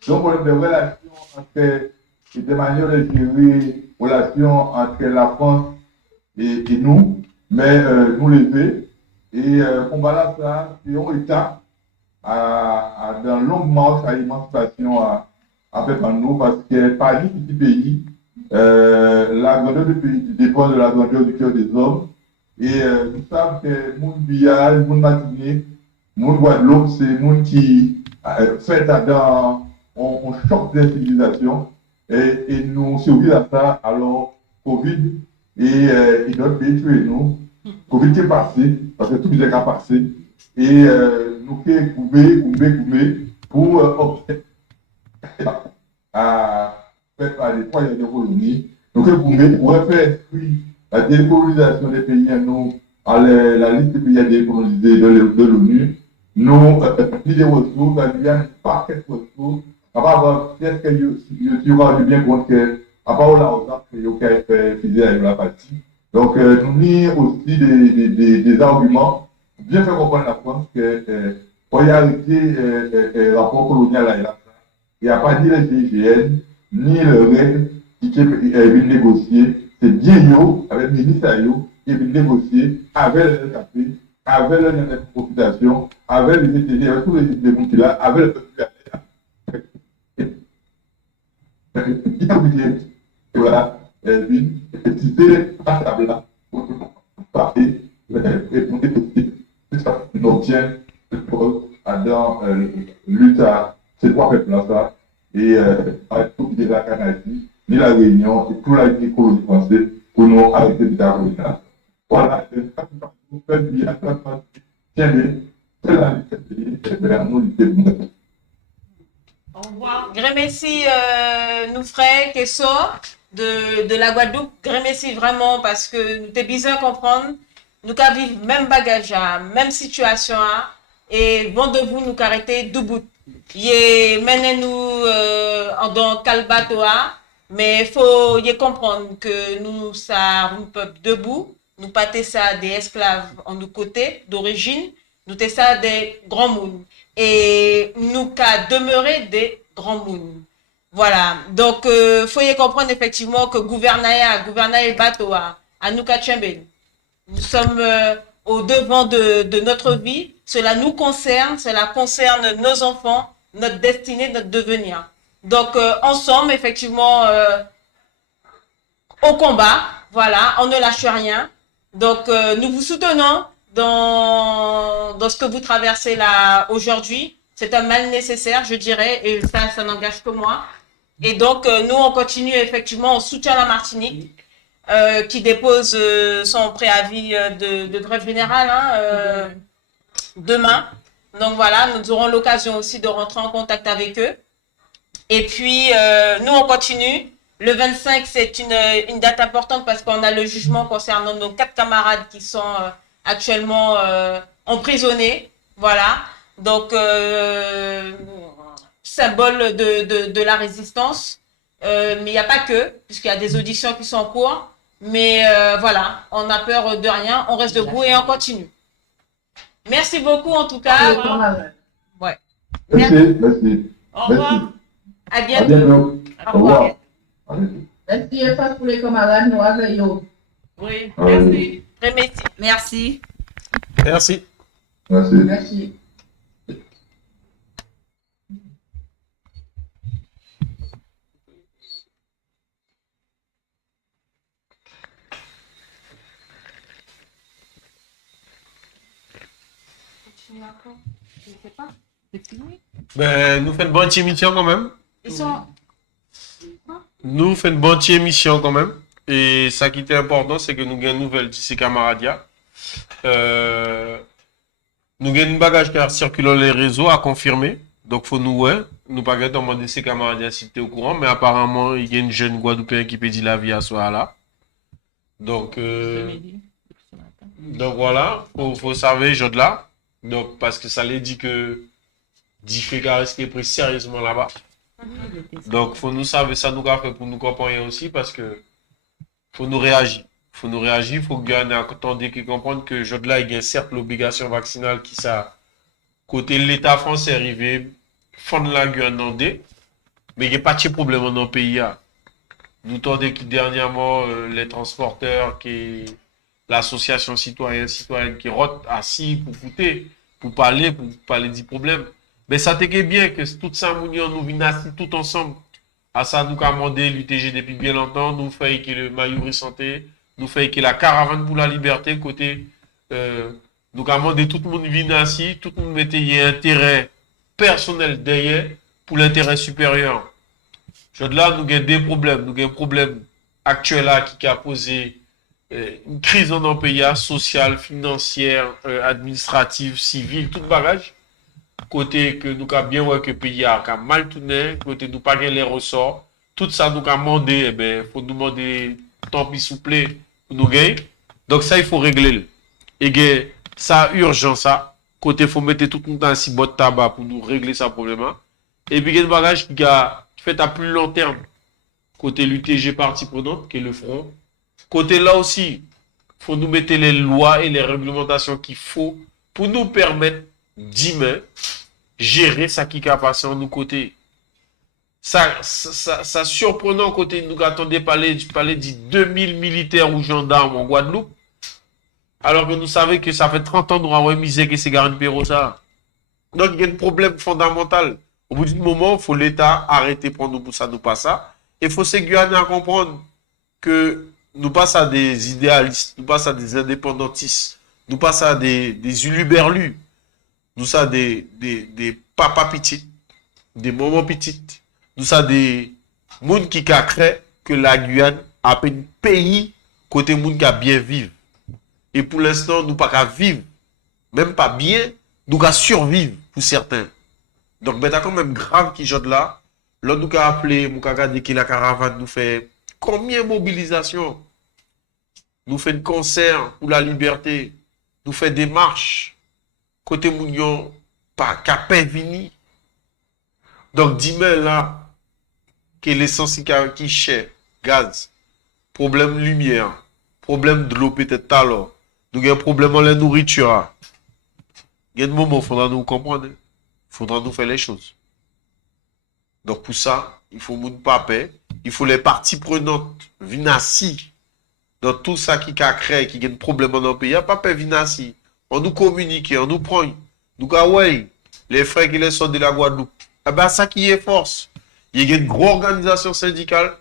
C'est un problème de relation entre, de manière de gérer, relation entre la France et nous, mais nous lever. Et combat là, ça, c'est un état dans longue marche à l'émancipation à faire par nous, parce que Paris, petit pays, la grandeur du pays dépend de la grandeur du cœur des hommes. Et nous savons que mon Guyane, mon Martinique, mon Guadeloupe, c'est le monde qui fait dans on choc des civilisations et nous survivons à ça. Alors, Covid et d'autres pays tuent nous. Covid qui est passé, parce que tout est qu'à passer. Et nous faisons couper pour obtenir à faire par les foyers de colonies. Nous faisons couper pour faire esprit la décolonisation des pays à la liste des pays décolonisés de l'ONU. Nous, des ressources, la Guyane, pas quelques ressources. À part, peut-être que tu auras bien compte que, à part là, on a fait physique avec la partie. Donc, nous avons aussi des arguments bien faire comprendre la France que, pour y arrêter le rapport colonial à la il n'y a pas ni le GIGN, ni le RED qui est venu négocier. C'est bien yo, avec le ministre qui est venu négocier avec le LKP, avec le Consultation, avec les ETG, avec tous les gens là, avec le peuple. Il a oublié, voilà, c'était à table là, pour parler et pour négocier. C'est ça, nous obtient dans lutte à ces trois peuples-là, et avec tout de la Canadie, ni la Réunion, et tout la colonie française, pour nous arrêter l'État colonial. Voilà, nous faisons bien, tiens, c'est la lutte, c'est nous lutter. Au revoir. Grand merci, nous frères Kesso de la Guadeloupe. Grand merci vraiment parce que nous t'es besoin de comprendre. Nous avons vécu même bagage, même situation, et bon de vous nous arrêter debout. Y menez nous dans Calbatoa, mais il faut y comprendre que nous, ça, un peuple debout, nous pas ça des esclaves en nos côtés d'origine, nous t'es ça des grands mondes. Et nous qu'à demeurer des grands mondes. Voilà. Donc, faut y comprendre effectivement que gouvernail bateau à nous qu'à nous sommes au devant de notre vie. Cela nous concerne, cela concerne nos enfants, notre destinée, notre devenir. Donc, ensemble, effectivement, au combat, voilà, on ne lâche rien. Donc, nous vous soutenons dans ce que vous traversez là aujourd'hui. C'est un mal nécessaire, je dirais, et ça n'engage que moi. Et donc, nous, on continue effectivement, on soutient la Martinique, qui dépose son préavis de grève générale demain. Donc voilà, nous aurons l'occasion aussi de rentrer en contact avec eux. Et puis, nous, on continue. Le 25, c'est une date importante parce qu'on a le jugement concernant nos 4 camarades qui sont actuellement emprisonnés. Voilà. Donc, symbole de la résistance. Mais il n'y a pas que, puisqu'il y a des auditions qui sont en cours. Mais voilà, on n'a peur de rien. On reste debout et on continue. Merci beaucoup en tout cas. Ouais. Merci. Au revoir. À À bientôt. bientôt. Au revoir. À bientôt. Merci et pas pour les camarades, nous accueillons. Oui, merci. Très merci. Merci. Merci. Merci. Merci. Je sais pas. C'est fini. Ben, nous faisons une bonne émission quand même. Ils sont. Nous faisons une bonne émission quand même. Et ça qui était important, c'est que nous avons une nouvelle d'ici Camaradia. Nous avons une bagage qui a circulé dans les réseaux à confirmer. Donc, faut nous, ouais, nous pas demander ces Camaradia si tu es au courant. Mais apparemment, il y a une jeune Guadeloupéenne qui peut dire la vie à ce soir-là. Donc voilà, faut savoir, je de là. Donc, parce que ça lui dit que Difféga reste pris sérieusement là-bas. Donc, faut nous savoir ça, nous fait pour nous comprendre aussi, parce que faut nous réagir. Faut nous réagir, faut que Guyane attendez qu'ils comprennent que je de là, il y a certes l'obligation vaccinale qui ça, côté l'État français arrivé, fond de la Guyane en dé, mais il n'y a pas de problème dans le pays. Nous tendez que dernièrement, les transporteurs, qui l'association citoyenne qui rote assis pour écouter, pour parler des problèmes. Mais ça te bien que tout ça, nous venons assis tout ensemble. À ça, nous avons demandé l'UTG depuis bien longtemps, nous faisons que le Mayouri Santé, nous faisons que la caravane pour la liberté, côté, nous avons demandé tout le monde venir assis, tout le monde mettait un intérêt personnel derrière pour l'intérêt supérieur. Je là, nous avons des problèmes, nous avons un problème actuel là qui a posé une crise dans notre pays, sociale, financière, administrative, civile, tout bagage. Côté que nous avons bien vu que le pays a mal tourné, côté nous pas les ressorts, tout ça nous avons demandé, eh ben, faut nous demander tant pis souple pour nous gagner. Donc ça, il faut régler. Et ça urgent ça. Côté, faut mettre tout le monde dans un bot tabac pour nous régler ça problème. Et puis il y a un bagage qui fait à plus long terme. Côté l'UTG partie prenante, qui est le front. Côté là aussi, faut nous mettre les lois et les réglementations qu'il faut pour nous permettre d'y gérer ça qui a passé en nous côté. Ça surprenant côté nous attendait parler de 2000 militaires ou gendarmes en Guadeloupe. Alors que nous savons que ça fait 30 ans nous avons misé que c'est Garine Perrault ça. Donc il y a un problème fondamental. Au bout d'un moment, il faut l'État arrêter de prendre pour ça, nous pas ça. Et il faut se Guyane à comprendre que nous passons à des idéalistes, nous passons à des indépendantistes, nous passons à des uluberlus, nous sommes des papas petits, des moments petits, nous sommes des gens qui créent que la Guyane a un pays côté monde qui a bien vivre. Et pour l'instant, nous pas qu'à vivre, même pas bien, nous qu'à survivre pour certains. Donc, c'est quand même grave qui jette là. Là, nous qu'à appeler, nous qu'à regarder que la caravane nous fait combien de mobilisation? Nous fait un concert pour la liberté, nous fait des marches. Côté Mounion, pas capé vini. Donc, dis-moi là, que l'essence qui cher, gaz, problème lumière, problème de l'eau peut-être alors, nous avons un problème dans la nourriture. Il y a des moments où il faudra nous comprendre. Il faudra nous faire les choses. Donc, pour ça, il faut nous paper, il faut les parties prenantes venir assis dans tout ça qui a créé, qui a un problème dans le pays, il n'y a pas venir ici. On nous communique, on nous prend. Nous, ouais, les frères qui les sortent de la Guadeloupe. Eh ben, ça qui est force. Il y a une grosse organisation syndicale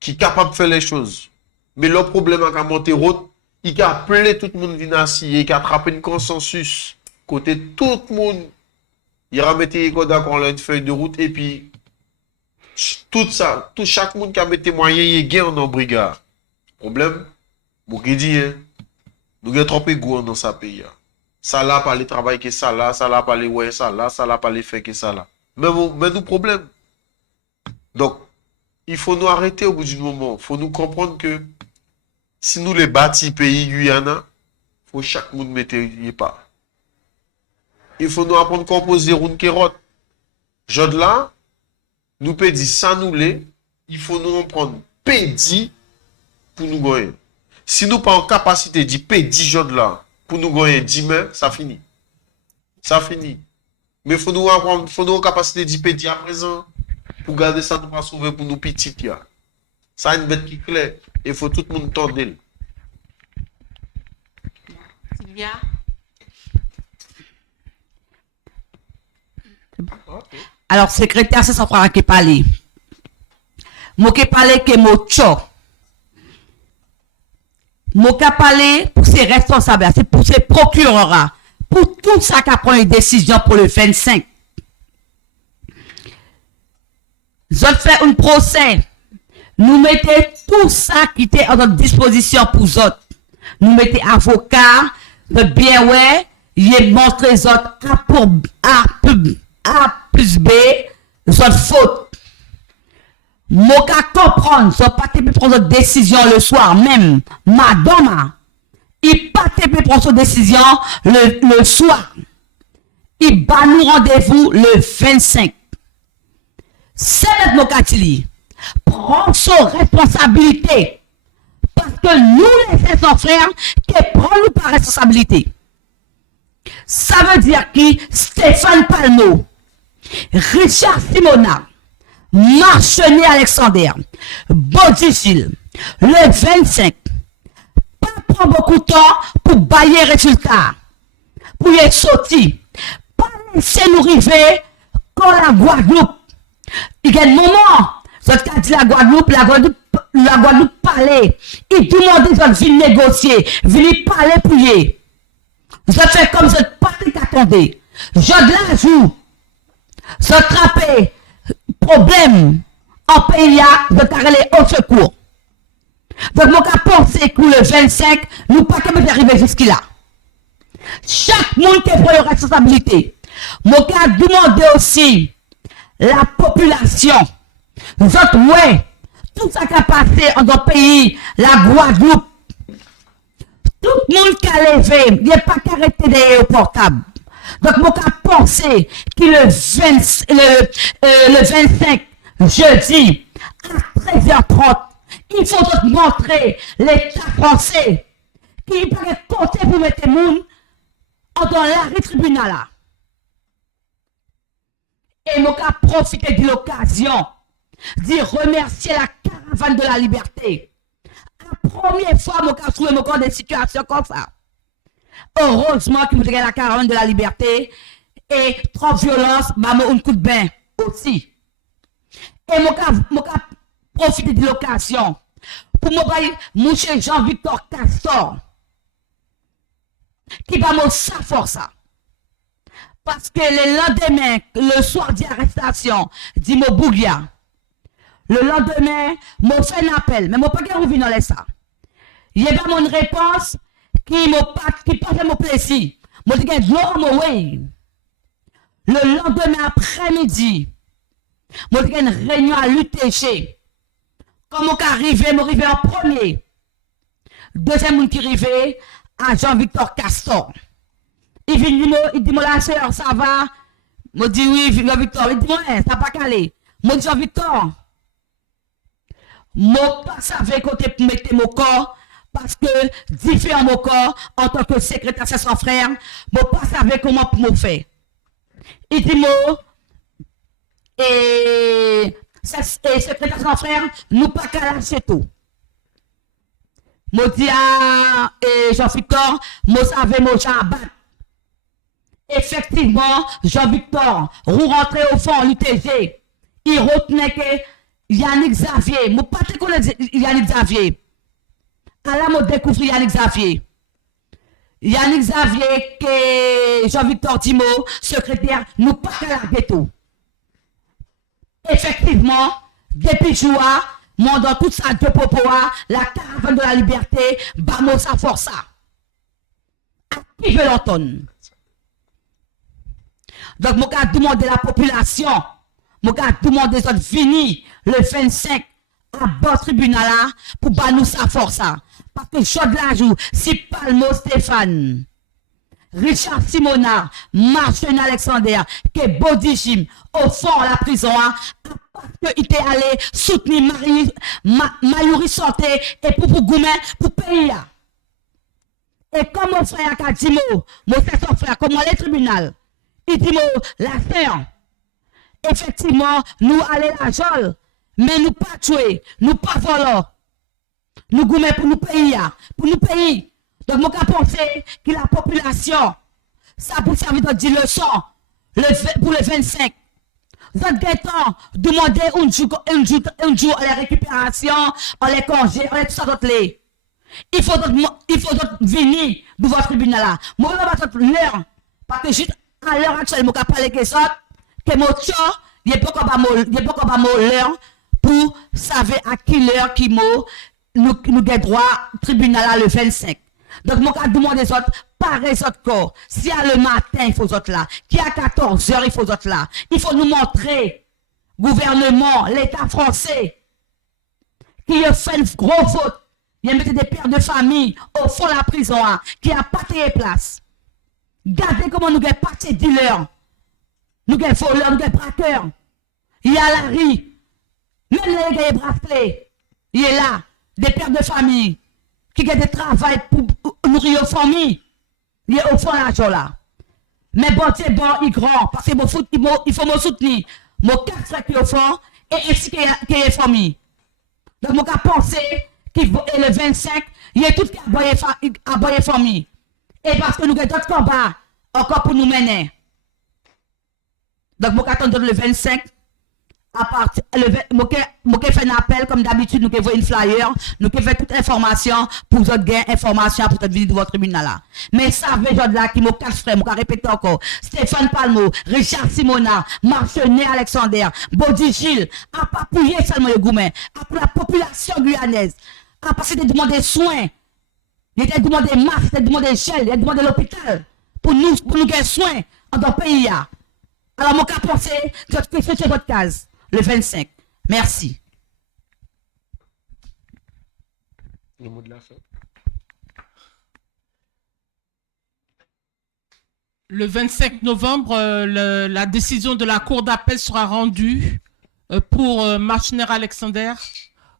qui est capable de faire les choses. Mais le problème avec Monterot, il a appelé tout le monde venir ici, il a attrapé un consensus. Côté tout le monde, il a mis d'accord là une feuille de route et puis tout ça, chaque monde qui a mis moyen, il gagne dans la brigade. Problème, vous dit, hein, nous avons trop de dans ce pays. Ça là, pas les travail que ça là pas les ouais, ça là pas les faits que ça là. Mais nous problème. Donc, il faut nous arrêter au bout du moment. Il faut nous comprendre que si nous les bâtis pays Guyana, il faut chaque monde mettre pas. Il faut nous apprendre à composer une carotte. Jod là, nous peut dire ça nous l'est, il faut nous prendre pédi pour nous gagner. Si nous pas en capacité de pédi jod là pour nous gagner 10 mains, ça finit. Ça finit. Mais il faut nous apprendre, faut nous en capacité de pédi à présent pour garder ça nous pas sauver pour nous petites ya. Ça une bête qui claire et il faut tout le monde tendre. Sylvia. Alors, secrétaire, c'est son frère qui parle. Moi qui parle que mon tcho. Moi qui parle pour ses responsables, c'est pour ses procureurs, pour tout ça qui prend une décision pour le 25. Je fais un procès. Nous mettons tout ça qui était à notre disposition pour vous autres. Nous mettons avocat, de bien ouais, il montre les autres A plus B, votre faute. Moi, qu'à comprendre, ça pas te prendre une décision le soir même. Madame, il pas te prendre une décision le soir. Il bat nous rendez-vous le 25. C'est notre mocatili. Prends son responsabilité. Parce que nous, les frères frères, qui prenons par responsabilité. Ça veut dire qui? Stéphane Palmo, Richard Simona, Marchenet Alexander, Bodicil, le 25. Pas prendre beaucoup de temps pour bailler résultat, pour y sortir. Pas laisser nous arriver quand la Guadeloupe. Il y a un moment, ce qu'a dit la Guadeloupe parlait. Il demande de venir négocier, venir parler pour y. Je fais comme je ne pas t'attendais. Je de la joue. Je trappe problème en pays, je carrer au secours. Donc, mon cas pensé que le 25, nous pas capable d'arriver jusqu'à là. Chaque monde qui prend une responsabilité. Mon cas demande aussi la population. Je ouais, tout ça qui a passé en notre pays, la Guadeloupe. Tout le monde qui a levé, il n'y a pas qu'à arrêter derrière au portable. Donc, mon cas pensé que le 25, jeudi, à 13h30, il faut montrer l'État français qui peut compter pour mettre les gens dans l'arrêt tribunal là. Et mon cas profiter de l'occasion de remercier la caravane de la liberté. La première fois, mon cas trouvé mon corps des situations comme ça. Heureusement que nous avons la caravane de la liberté et trop violence, bah, un coup de bain aussi. Et mon cas profiter de l'occasion pour mon cher Jean-Victor Castor qui va me sa force. Parce que le lendemain, le soir d'arrestation, dit mon Bouglia. Le lendemain, je fait un appel, mais je ne peux pas revenir dans ça. Il y a une réponse qui passe mon plaisir. Je dis que le lendemain après-midi, je dis une réunion à l'UTG. Comment je arrive en premier. Deuxième monde qui arrive à Jean-Victor Castor. Il dit, la sœur, ça va? Je dis oui, Jean-Victor. Il dit, ça n'a pas calé. Je dis, Jean-Victor, je ne pas savoir côté pour mettre mon corps, parce que différent mon corps, en tant que secrétaire, c'est son frère, je ne pas savoir comment pour me faire. Il dit, et secrétaire, son frère, nous pas qu'à lâcher tout. Modia et Jean-Victor, moi savais mon jabat. Effectivement, Jean-Victor, vous rentrez au fond, l'UTG. Il retenait que Yannick Xavier, moi pas te connaître Yannick Xavier. À la mode découvrir Yannick Xavier. Yannick Xavier, que Jean-Victor Timo, secrétaire, nous pas qu'à la ghetto. Effectivement, depuis joie, moi dans toute sa de popoa, la caravane de la liberté, bamo sa force. À qui veut l'entendre? Donc, moi, je demande à la population, moi, je demande aux autres venir le 25 à bord tribunal là, pour nous sa force. Parce que chaud de la joue, si Palmo Stéphane, Richard Simona, Martin Alexander, que Body Jim, au fond la prison, parce qu'il était allé soutenir Mayuri Santé et pour Goumen, pour pays. Et comme mon frère a dit, mon son frère, comme le tribunal, il dit, la sœur, effectivement, nous allons la jole, mais nous pas tuer, nous pas voler. Nous goumets pour nous payer, pour nous payer. Donc, moi, je pense que la population, ça pour servir de leçon, pour le 25. Vous êtes demander un jour à la récupération, à les congés, à tout ça d'autre. Il faut venir de votre tribunal là. Moi, je vais pas l'heure, parce que juste à l'heure actuelle, je vais parler que ça, que mon chat, il n'y a pas comme l'heure pour savoir à qui l'heure qui mot nous avons droit tribunal là le 25. Donc, moi, je demande aux autres, pareil autres corps. Si à le matin, il faut aux autres là. Qui à 14h, il faut aux autres là. Il faut nous montrer, gouvernement, l'État français, qui a fait une grosse faute. Il a mis des pères de famille au fond de la prison, hein, qui a pas tes place. Regardez comment nous avons pas tes dealers. Nous avons voleurs, nous avons braqueurs. Il y a la rue. Même les gars bracelets. Il est là. Des pères de famille qui ont des travail pour nourrir aux familles. Il est au fond de l'argent là. Mais bon, c'est bon, il grand. Parce que il faut me soutenir. Mon 4 frères qui au fond et ainsi qu'il y a famille. Donc, mon cas penser qu'il le 25, il y a tout qui a boyé famille. Et parce que nous avons d'autres combats encore pour nous mener. Donc, mon cas attendre le 25. À partir moi fait un appel comme d'habitude nous avons une flyer nous avons fait toute information pour vous gagner information pour venir de votre tribunal là mais ça veut dire là qui m'a 4 frères moi répéter encore Stéphane Palmo Richard Simona Martin Alexander Body Gilles à pas appuyer seulement le Goumen à pour la population guyanaise à passer de demander soins il était demandé masque il était demandé gel il était demandé l'hôpital pour nous gagner soins dans notre pays là alors moi penser que c'est votre case le 25. Merci. Le mot de la fin. Le 25 novembre, la décision de la Cour d'appel sera rendue pour Martiner Alexander,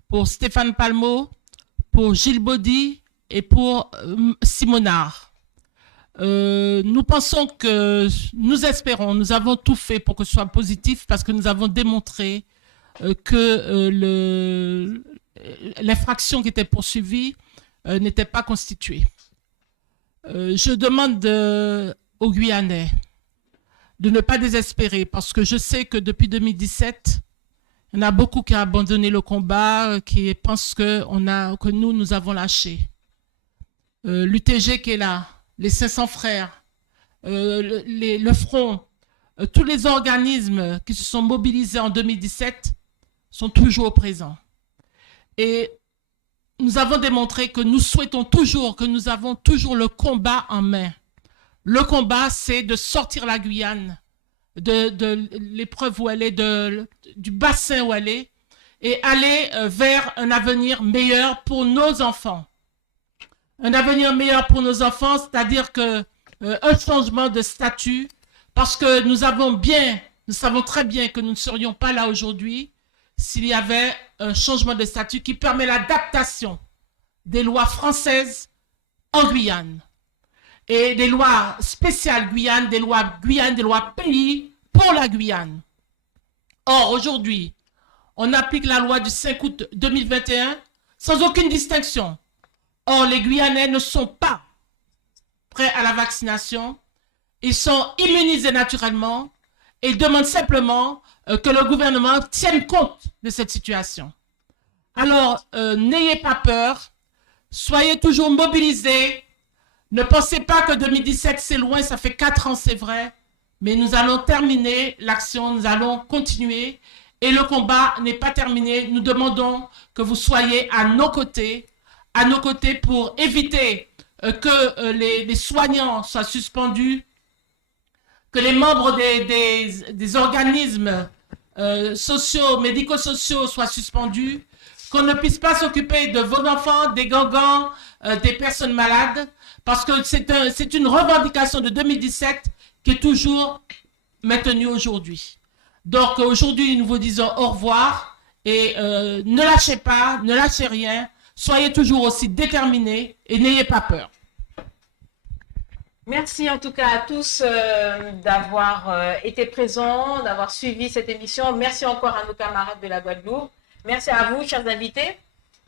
pour Stéphane Palmo, pour Gilles Body et pour Simonard. Nous pensons que, nous espérons, nous avons tout fait pour que ce soit positif parce que nous avons démontré que l'infraction qui était poursuivie n'était pas constituée. Je demande aux Guyanais de ne pas désespérer parce que je sais que depuis 2017, il y en a beaucoup qui ont abandonné le combat, qui pensent que nous avons lâché. L'UTG qui est là, les 500 frères, le Front, tous les organismes qui se sont mobilisés en 2017 sont toujours présents. Et nous avons démontré que nous souhaitons toujours, que nous avons toujours le combat en main. Le combat, c'est de sortir la Guyane de l'épreuve où elle est, du bassin où elle est, et aller vers un avenir meilleur pour nos enfants. Un avenir meilleur pour nos enfants, c'est-à-dire que un changement de statut, parce que nous savons très bien que nous ne serions pas là aujourd'hui s'il y avait un changement de statut qui permet l'adaptation des lois françaises en Guyane et des lois spéciales Guyane, des lois pays pour la Guyane. Or, aujourd'hui, on applique la loi du 5 août 2021 sans aucune distinction. Or, les Guyanais ne sont pas prêts à la vaccination. Ils sont immunisés naturellement et demandent simplement que le gouvernement tienne compte de cette situation. Alors, n'ayez pas peur, soyez toujours mobilisés. Ne pensez pas que 2017 c'est loin, ça fait 4 ans c'est vrai, mais nous allons terminer l'action, nous allons continuer et le combat n'est pas terminé. Nous demandons que vous soyez à nos côtés pour éviter que les soignants soient suspendus, que les membres des organismes sociaux, médico-sociaux soient suspendus, qu'on ne puisse pas s'occuper de vos enfants, des gangans, des personnes malades, parce que c'est une revendication de 2017 qui est toujours maintenue aujourd'hui. Donc aujourd'hui, nous vous disons au revoir et ne lâchez pas, ne lâchez rien, soyez toujours aussi déterminés et n'ayez pas peur. Merci en tout cas à tous d'avoir été présents, d'avoir suivi cette émission. Merci encore à nos camarades de la Guadeloupe. Merci à vous, chers invités.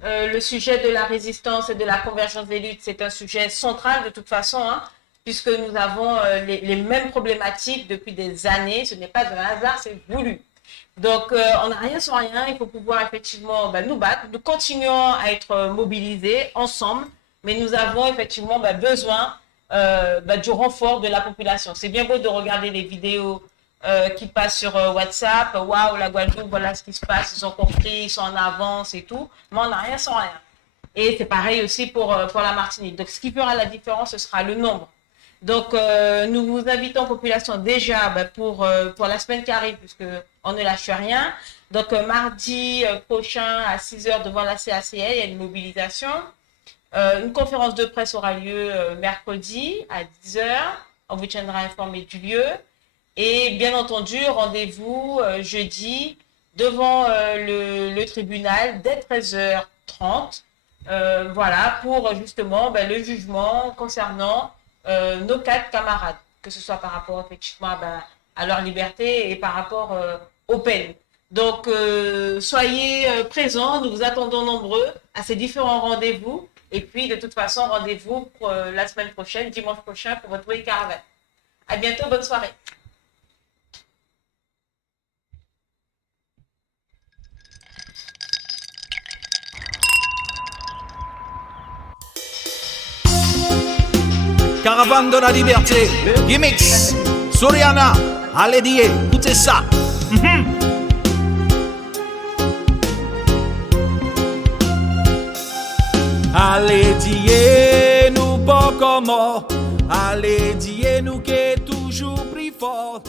Le sujet de la résistance et de la convergence des luttes, c'est un sujet central de toute façon, hein, puisque nous avons les mêmes problématiques depuis des années. Ce n'est pas un hasard, c'est voulu. Donc, on n'a rien sans rien. Il faut pouvoir effectivement nous battre. Nous continuons à être mobilisés ensemble, mais nous avons effectivement besoin du renfort de la population. C'est bien beau de regarder les vidéos qui passent sur WhatsApp. Waouh, la Guadeloupe, voilà ce qui se passe. Ils ont compris, ils sont en avance et tout. Mais on n'a rien sans rien. Et c'est pareil aussi pour la Martinique. Donc, ce qui fera la différence, ce sera le nombre. Donc, nous vous invitons, population, déjà pour la semaine qui arrive, puisqu'on ne lâche rien. Donc, mardi prochain à 6h devant la CACL, il y a une mobilisation. Une conférence de presse aura lieu mercredi à 10h. On vous tiendra informé du lieu. Et bien entendu, rendez-vous jeudi devant le tribunal dès 13h30. Voilà, pour justement le jugement concernant nos 4 camarades, que ce soit par rapport effectivement à leur liberté et par rapport aux peines. Donc, soyez présents, nous vous attendons nombreux à ces différents rendez-vous. Et puis, de toute façon, rendez-vous pour la semaine prochaine, dimanche prochain, pour votre Way Caravane. À bientôt, bonne soirée. Caravane de la liberté, Gimmicks, Soriana, allez dire, écoutez ça. Allez dire, nous pas comment, allez dire, nous qui toujours plus fort.